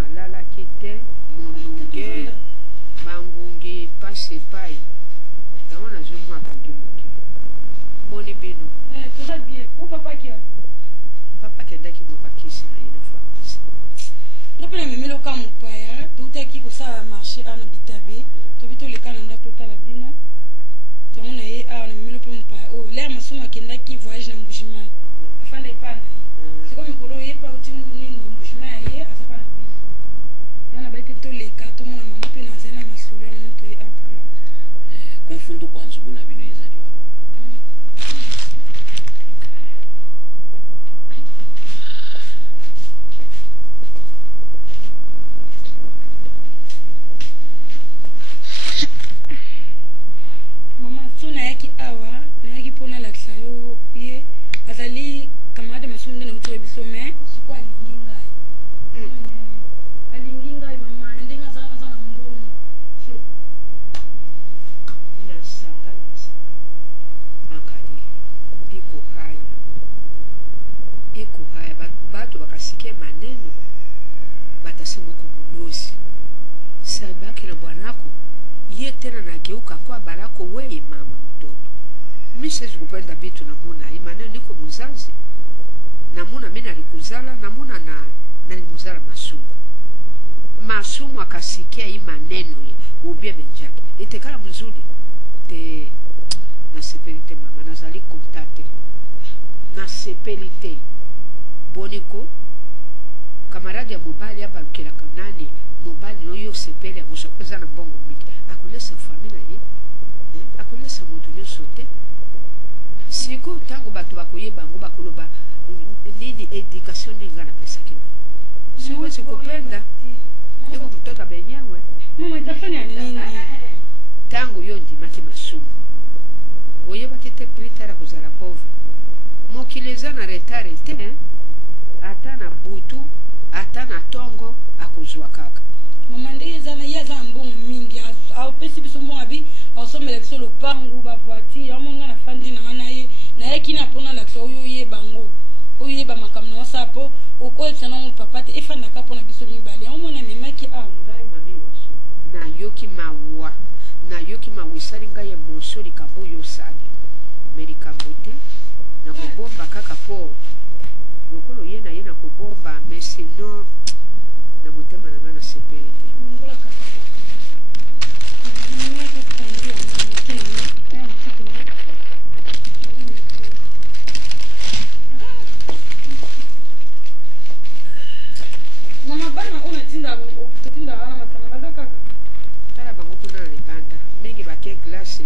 alalaki te molunge mangungi pasi epai yango nazomwa apungi moke boni bino papa akendaki mokakisi na ye na pharmacie nga mpe na memeli oka mopaya toutaki kosala marché awa na bitabe tobi toleka na ndako totala bino yango na ye awa na memeli mpe mopaya oyo lere masumu akendaki voyage na mbujimai afanda epa na ye siko mikolo oyepa oti nini mbujimai ya ye aza pa na biso yana baite toleka tomona mama mpe nazali na masolo ya mama toye apana konfundo kwa nzubu na bino ezali wa mama so nayaki awa nayaki mpona lakisa yo ye azali camarade masumu nde nauti biso me siko alingi ngai alingi ngai mama ndenge azala naza na mbongo nasangati angali ikuhaya bato bakasikia maneno batasema kubulozi sabaki na bwanako ye tena nageuka kwa barako weye mama mtoto mi siwezi kupenda vitu namuna hii maneno niko muzazi namuna mi nalikuzala namuna na nalimuzala masumu akasikia hii maneno ye ubie benjaki itekala mzuri te nasepeli te mama nazali kontate nasepeli te boniko kamaradi ya mobali abalukelaka nani mobali oyo sepeli yango soki eza na mbongo mingi akolesa fami na ye akolesa moto nyonso te siko ntango bato bakoyeba yango bakoloba nini edukation nini nga napesaki na siwezi kupenda iko mtoto abenyewe mama itafanya nini ntango yo ndimaki masumu oyebaki te plitara kozala pauvre mokili eza na retare te ata na butu ata na tongo akozwa kaka mama ndenge ezala ye aza na mbongo mingi apesi biso mbongo abi aosomela biso lopangu bavoitire amoni nga nafandi na nga na ye nayeki na mpona lakisa oyo oyeba ngo oyeba makambo na osala mpo okoyebisa nango papa te efandaka mpona biso mibale omona memaki awa nayoki mawa esali ngai emoso likambo oyo osali me likambo te nakobomba kaka mpo lokolo ye na ye nakobomba me sino na motema na nga nasepeli te mama bana oyo totinda wana masanga baza kaka tala bango kuna na libanda mingi bake klase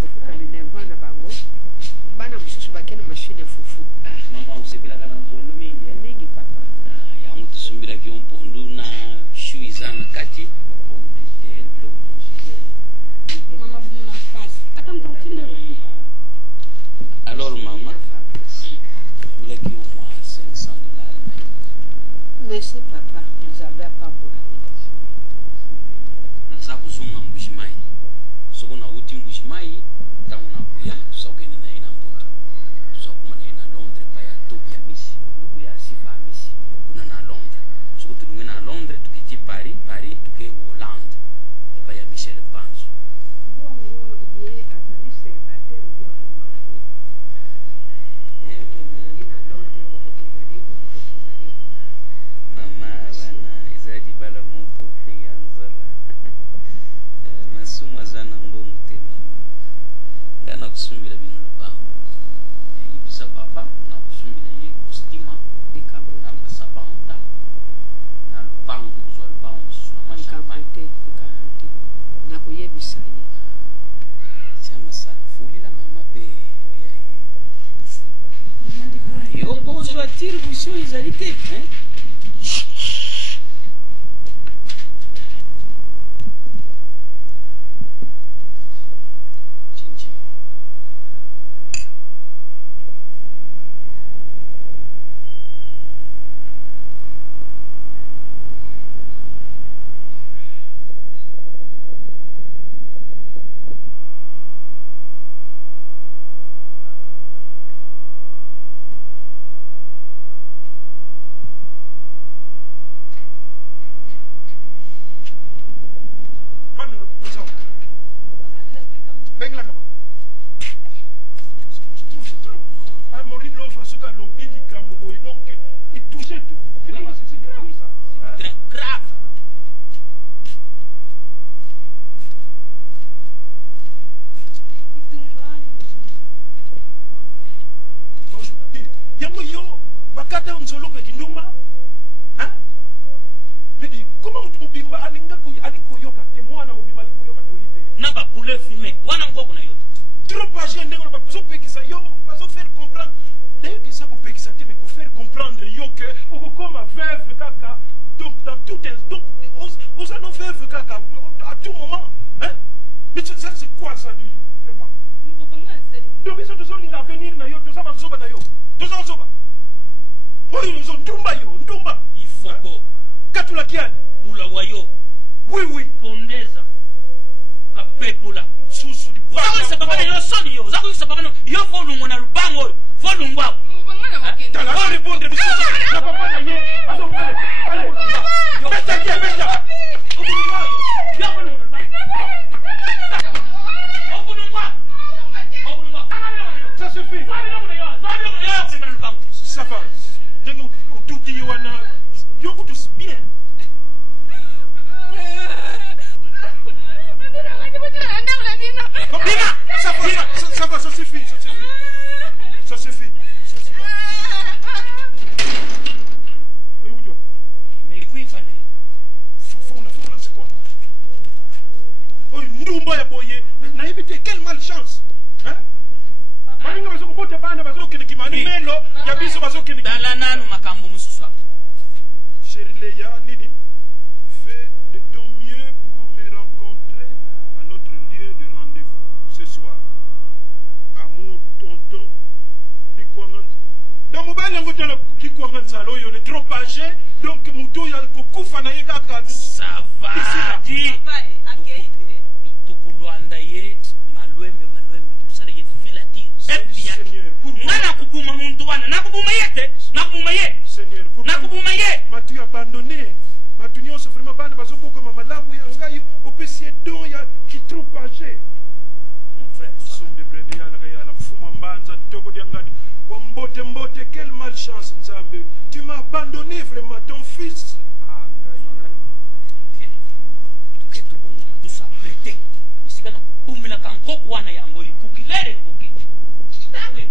kokuta minerva na bango bana mosusu bake na mashine ya fufu mama usepelaka na mpondu mingi mingi papa yango tosumbelaki yo mpondu na shu eza na kati bomdeter biloko nyonso mama bomo na fasi ata moto kotinda alors mama amilaki yo mwa $500 na ye merci papa nzambe apambola ye naza kozonga mbujimai soko nauti mbujimai ntango nakuya toza kokende na ye na mpoto toza kokoma na ye na londres pa ya tobi ya misi ndeko ya sifa ya misi kuna na londres soko tolungi na londres tukiti paris tuke hollande epa ya michel mpanzo bongo ye azali célibataire obi azali marié na londres bokokenda nini bokokenda nini mama bana eza libala moko ya nzala masumu aza na mbongo te mama nga nakosumbela bino lopango yebisa papa nakosumbela ye kostima na basabanta na lopango kozwa lopango mosusu na machampagne te nakoyebisa ye tia masana fulila mama mpe oya ye yo mpo ozwa tire busion ezali te kata nzolo kwa kindumba hein bidi comment tu mubimba alinga alinko yoka te mwana mubimba alinko yoka to yite na ba poulet fumé wana ngoko na yo trop âgé ndengo ba so pekisa yo ba so faire comprendre dès que ça ko pekisa te mais ko faire comprendre yo que oko koma veuve kaka donc dans tout donc aux allons veuve kaka à tout moment hein mais ça c'est quoi ça lui vraiment donc ils sont tous en avenir na yo tous ça ba zoba na yo tous ça zoba oyo nous ndumba yo ndumba ifoko katula kiani bula wayo oui pondeza kapepula susu di kwa sababu na yo soni yo zaku sababu yo folungo na lubango folungwa tala ko répondre de ça na papa na ye aso allez besta qui besta obulungwa yo folungo ça suffit ça va dengo tout qui wana yo ko tous bien ça va, ça suffit. Mais il faut y faire. Faut c'est quoi? Oh, ndumba ya boye. Na éviter quelle malchance. Hein? Balinga bazoko bote bana bazoko ne kimani melo ya biso bazoko ne. Dala nanu makambo mususu. Chérie Leia, Nini, fais de ton mieux pour me rencontrer à notre lieu de rendez-vous ce soir. Amour, tonton, Likwangan. Dans mon bain, on a Likwangan Salo, il est trop âgé, donc Moutou, il y a Kokufa Naïka. Ça va, dit. Tukuluandaye, maluembe, tout ça, il y a filatir. Seigneur, pour moi. Nana kubuma muntu wana, nakubuma yete, nakubuma ye. Seigneur, pour moi. Nakubuma ye. Tu abandonné. Tu n'as pas vraiment pas de comme malamu ya ngai opesi don ya qui trop âgé. Mon frère, son de brendia la kaya la mfuma mbanza toko diangani wa mbote quelle malchance nzambe. Tu m'as abandonné vraiment ton fils. Ah ngai. Tiens. Tuketu bongo tu s'apprêter. Isika na kubumila kankoko wana yango ikukilele kuki. Tawe kuki.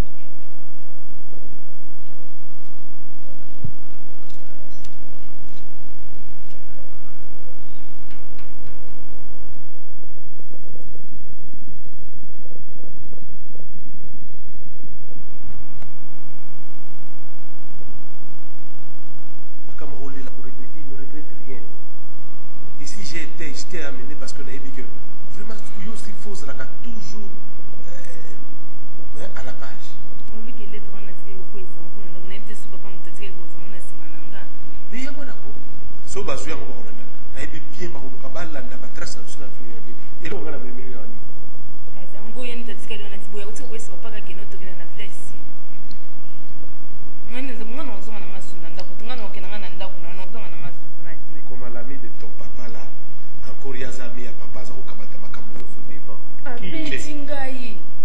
J'étais amené parce que que vraiment il faut toujours à la page. Mais so bazu yango ba kona na ebi bien ba ko kabala na ba trace na suna fi yabi ero ngana me milioni kaza ngo yeni tatsikali na tibuya uthi kwesi bapaka kino to kina na village si ngani zamungana uzonga na ngasuna ndakuthi ngana okena ngana ndakuna na uzonga na ngasuna mais comme l'ami de ton papa là encore yazami ya papa za ko kabata makambo yo devant qui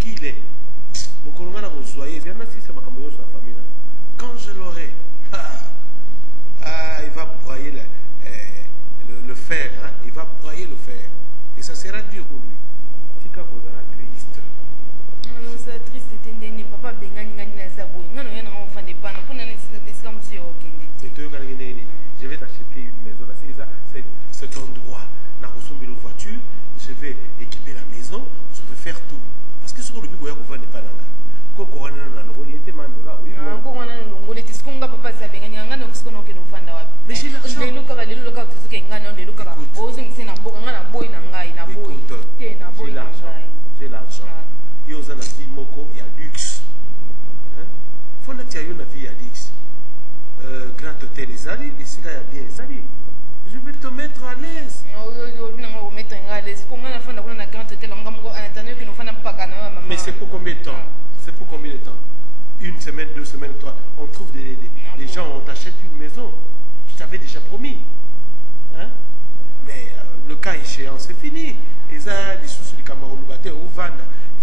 il est mon kolomana ko zoyer c'est na sisa makambo yo sa famille quand je l'aurai il va broyer le fer, hein? Il va broyer le fer. Et ça sera dur pour lui. Tika kozala triste. Non, c'est triste, tendeni papa bengani ngani na zabo. Ngano yana on fa ne pas, na pona nisika monsieur okende. Je vais t'acheter une maison là, c'est cet endroit. Na kosombi la voiture, je vais équiper la maison, je vais faire tout. Parce que ce que le bigo ya kova n'est pas là. Koko wana na ngoli ete mando là, oui. Ah, koko wana na ngoli tiskonga papa sa bengani ngana kusikono ke no vanda wapi. Mais j'ai l'argent. Le luka ba le luka tuzuke ngana le luka ba. Ozo ngise na mboka ngana boy na ngai na boy. Ke na boy na ngai. J'ai l'argent. Yo za na vie moko ya luxe. Hein? Faut na tia yo na vie ya luxe. Grand hôtel ezali, esika ya bien ezali. Je vais te mettre à l'aise. Mais c'est pour combien de temps? C'est pour combien de temps? Une semaine, 2 semaines, 3. On trouve des gens, on t'achète une maison. Je t'avais déjà promis. Hein? Mais le cas échéant, c'est fini. Et ça, des sous du Cameroun, il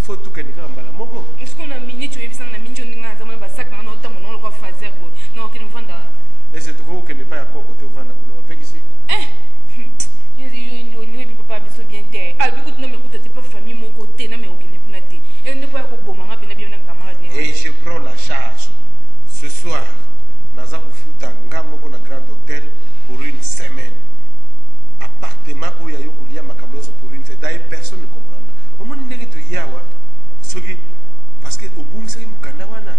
faut tout qu'elle ait un mogo. Est-ce qu'on a mis tu es sans la mine, tu n'as pas de sac, non, t'as mon quoi faire, non, qui nous vendent. Et c'est trop qu'elle n'est pas à quoi côté au vendeur. On fait ici. Papa biso bien terre. Ah, écoute, non mais écoute, t'es pas famille mon côté, non mais aucune nati. Et on ne peut pas ko bomanga bien bien camarade. Et je prends la charge ce soir naza kofuta nga moko na Grand Hôtel pour une semaine. Appartement où il y a eu kolia makambo pour une semaine. D'ailleurs personne ne comprend. Omoni ndenge to yawa soki parce que au bout c'est mukanda wana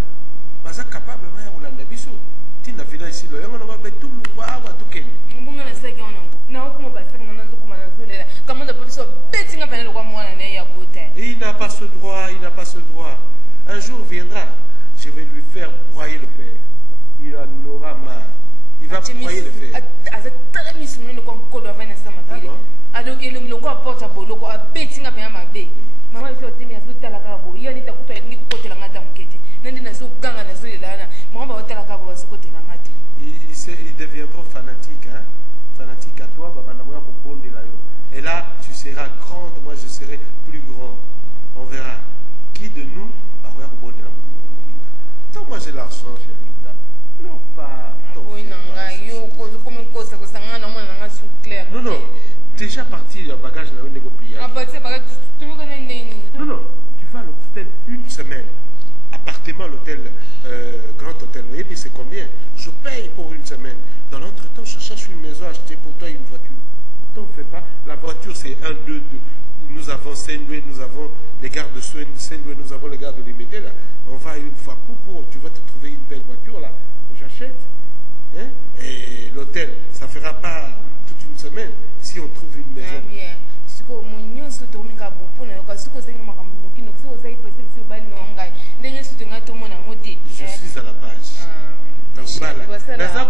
baza capable ya kolanda biso tina village ici lo yango na ba betu mwa to keni. Mbunga na seki ona ngo. Na okuma ba seki na nzo kuma na zulela. Kama ndo biso betinga panelo kwa mwana na ya bote. Il n'a pas ce droit, il n'a pas ce droit. Un jour viendra, je vais lui faire broyer le fer. Il en aura marre. Il va broyer le fer. Aza très misumino kwa kodo avana sama bile. Alors que le quoi porte bolo quoi betinga pa mabe. Mama iso timi azutala ka bo. Yoni takuta ngi kukotela ngata mukete. Nandi nazo ganga nazo lelana. Mama otala ka bo bazukotela ngata. Il devient trop fanatique, hein? Fanatique à toi, et là tu seras grande, moi je serai plus grand. On verra qui de nous va voir au bon de la tant moi j'ai l'argent, chérie. Non, pas. Non, non. Déjà parti, le bagage n'a pas négocié. Non, non. Tu vas à l'hôtel une semaine. Appartement, l'hôtel, Grand Hôtel. Et puis c'est combien? Je paye pour une semaine. Dans l'entretemps, je cherche une maison, acheter pour toi une voiture. T'en fais pas. La voiture, c'est 1, 2, 2. Nous avons Sendoué, nous avons les gardes de Sendoué, nous avons les gardes de Limité là. On va une fois pour tu vas te trouver une belle voiture là. J'achète. Hein? Et l'hôtel, ça fera pas toute une semaine si on trouve une maison. Je suis à la page.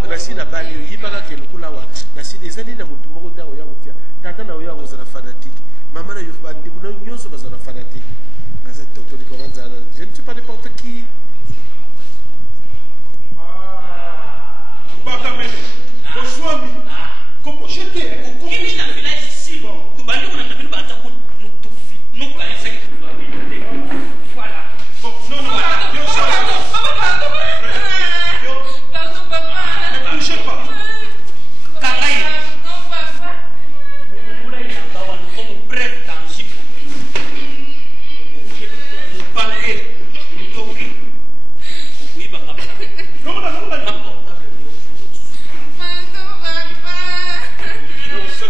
Nasi na bali yibaka ke lukulawa nasi ezali na mutu moko ta oya kutia tata na oya kozala fanatique maman na yo bandi kuna nyoso bazala fanatique asa toto likoranza je ne suis pas n'importe qui baka mene oswami comme j'étais comme kimi na village ici bon tu bandi kuna na bini bata kun nukufi nukaya saki voilà bon non non ne bougez pas.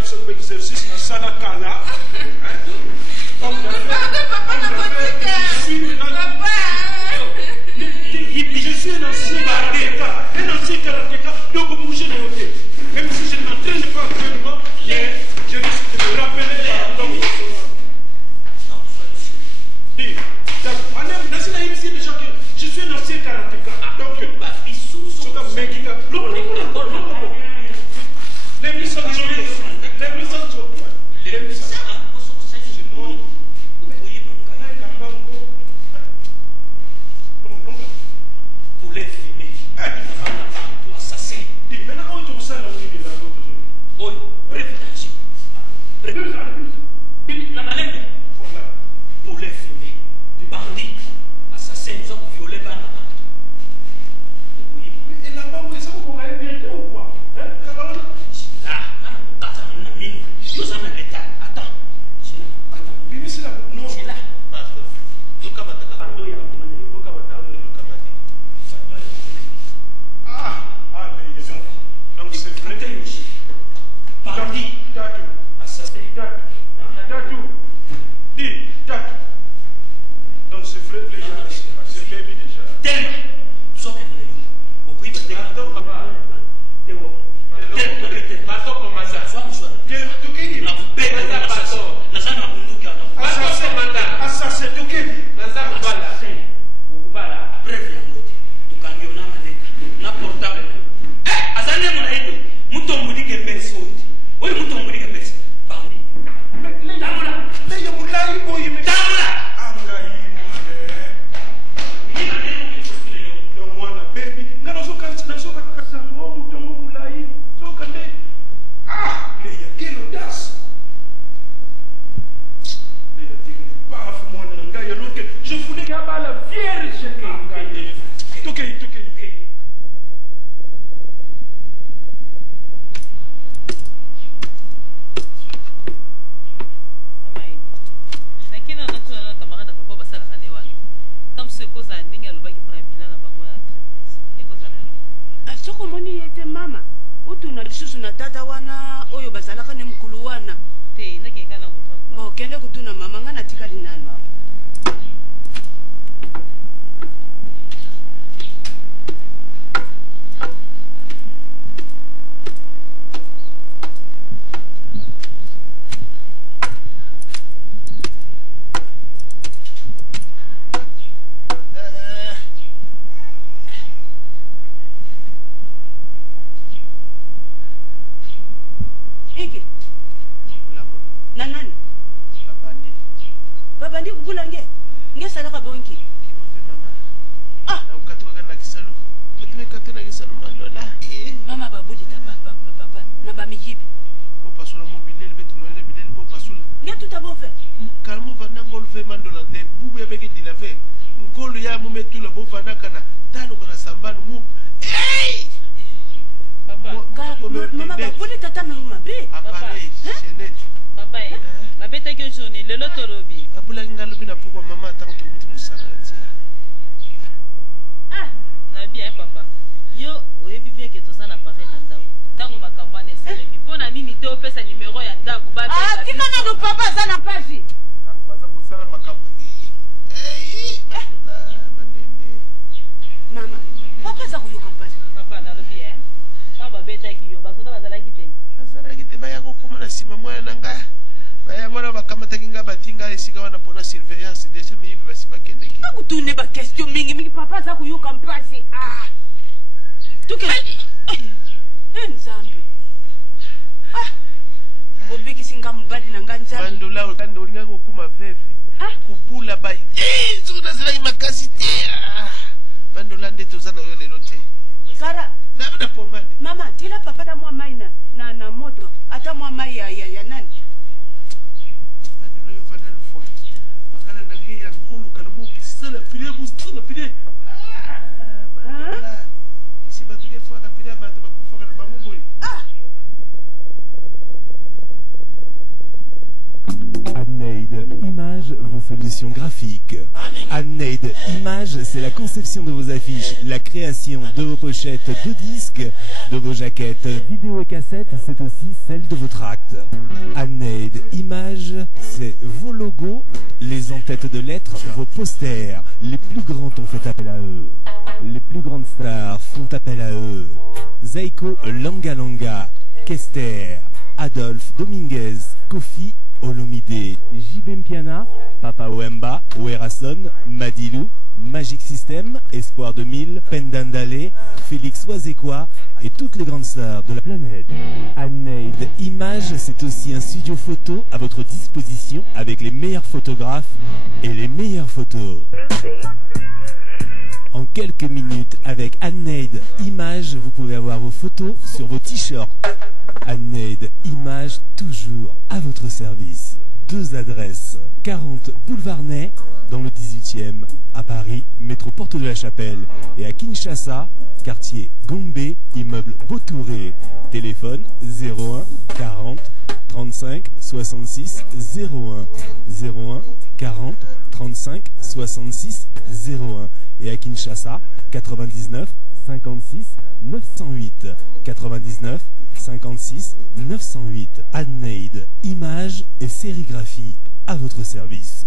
Cet exercice na Sanakala. Je suis un ancien karatéka. Un ancien karatéka. Donc bouger de côté. Même si je ne m'entraîne pas actuellement, mais je risque de me rappeler par l'homme. Je suis un ancien karatéka. Donc, poulet fumé. Assassin. Maintenant, on te sent là où il est là. Oui, bref, poulet fumé. Bandit. Assassin, nous avons violé Bana. Et là-bas, vous savez qu'on va être ou quoi? Là, nous sommes en état. Attends. Bimi, c'est là. Non. C'est là. Donc c'est vrai. Bandit. Assassin. Donc c'est vrai, les gens, c'est baby déjà. Tellement. Sauf que nous avons beaucoup de quelle audace! Paf, moi, il y a l'autre soko moni ete mama utuna lisusu na tata wana oyo bazalaka ne mukulu wana te nakeka na moto bo kende kutuna mama nga natikali nano awo na nani babandi kubula nge salaka bonki mama babudi papa na bamijibi pasula mo bileli betu no bileli bo pasula nge tuta bo fe kalmo vana ngol fe mandola te bubu ya beke dilave ngol ya mo metula bo vana kana talo kana sambano mu papa mama babudi tata no mabe appareil chenet papa babeta ke joni lelo torobi babula ngalobi na pokwa mama tango to mutu musala tia na bien papa yo oyebi bien ke tozana appareil na ndao tango makambo wana eselemi mpo na nini te opesa numero ya ndako tika nano papa aza na pasi baza kosala makambo mama papa aza koyoka mpasi papa nalobi ntango babetaki yo basoda bazalaki te baya kokoma na nsima mwana na ngai bayango wana bakamataki ngai batinga esika wana mpona surveillance deja miyibi basi bakendeki bakutune baquestion mingi papa aza koyoka mpasi tuke nzambe obikisi nga mobali na nga nzambe mandula okande olingaki kokuma veve kubula bai soki nazalaki makasi te mandola nde toza na yo lelo te kara na pomade mama tila papa ata mwa mai na moto ata mwa mai ya nani mandola yo vanda lufwa bakala na ngai ya ngoluka na mokisala pile busala pile mandola isi bato kefaka pile bato bakufaka na bango boye Adneid Image, vos solutions graphiques. Adneid Image, c'est la conception de vos affiches, la création de vos pochettes de disques, de vos jaquettes vidéo et cassettes, c'est aussi celle de vos tracts. Adneid Image, c'est vos logos, les entêtes de lettres, vos posters. Les plus grands ont fait appel à eux. Les plus grandes stars font appel à eux. Zaiko Langa Langa, Kester, Adolphe Dominguez, Kofi Olomide, JB Mpiana, Papa Wemba, Werason, Madilou, Magic System, Espoir 2000, Pendandale, Félix Wazekwa et toutes les grandes stars de la planète. Adneid Image, c'est aussi un studio photo à votre disposition avec les meilleurs photographes et les meilleures photos. En quelques minutes, avec Adneid Image, vous pouvez avoir vos photos sur vos t-shirts. Adneid Image, toujours à votre service. 2 adresses. 40 Boulevard Ney, dans le 18e, à Paris, métro Porte de la Chapelle, et à Kinshasa, quartier Gombe, immeuble Beautouré. Téléphone 01 40 35 66 01 01 40 35 66 01 et à Kinshasa 99 56 908 99 56 908. Adneid Image et sérigraphie à votre service.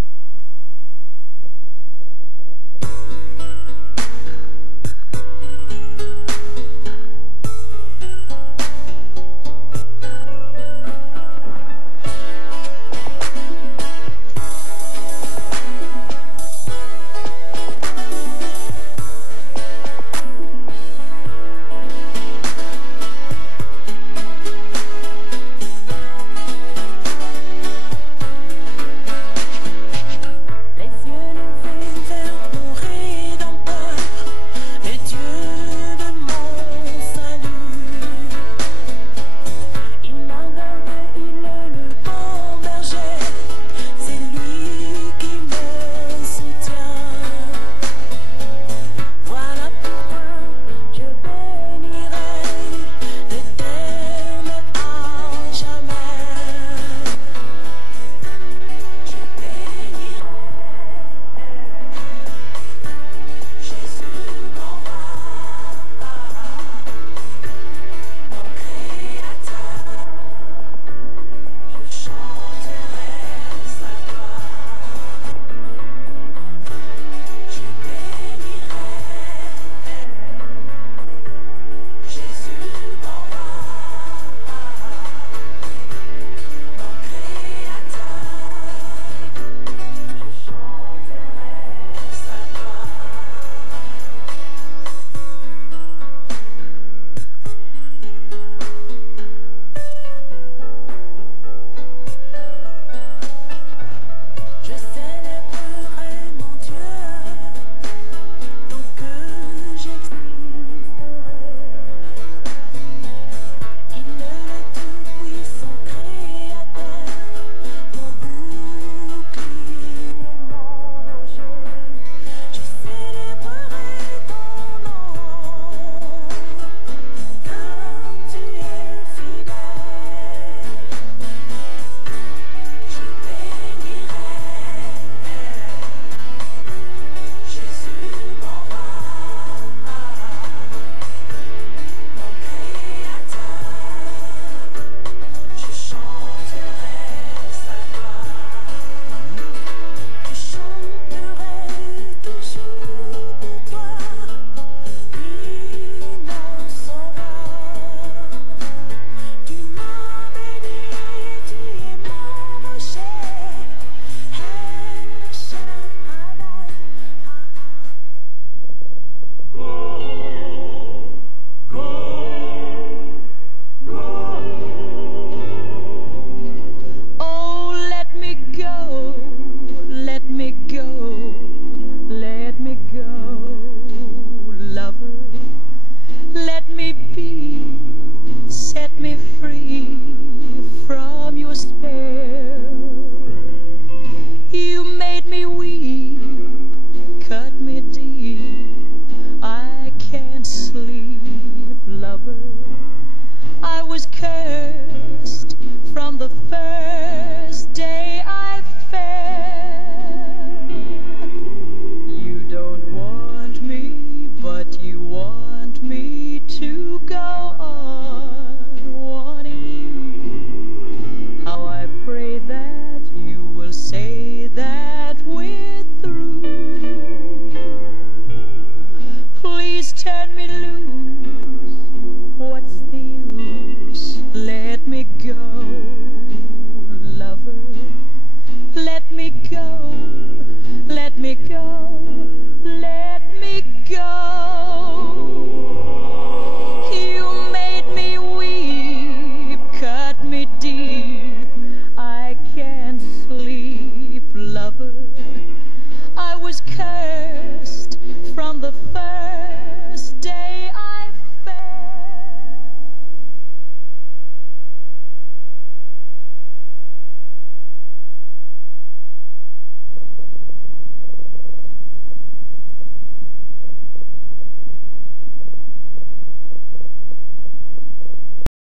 puis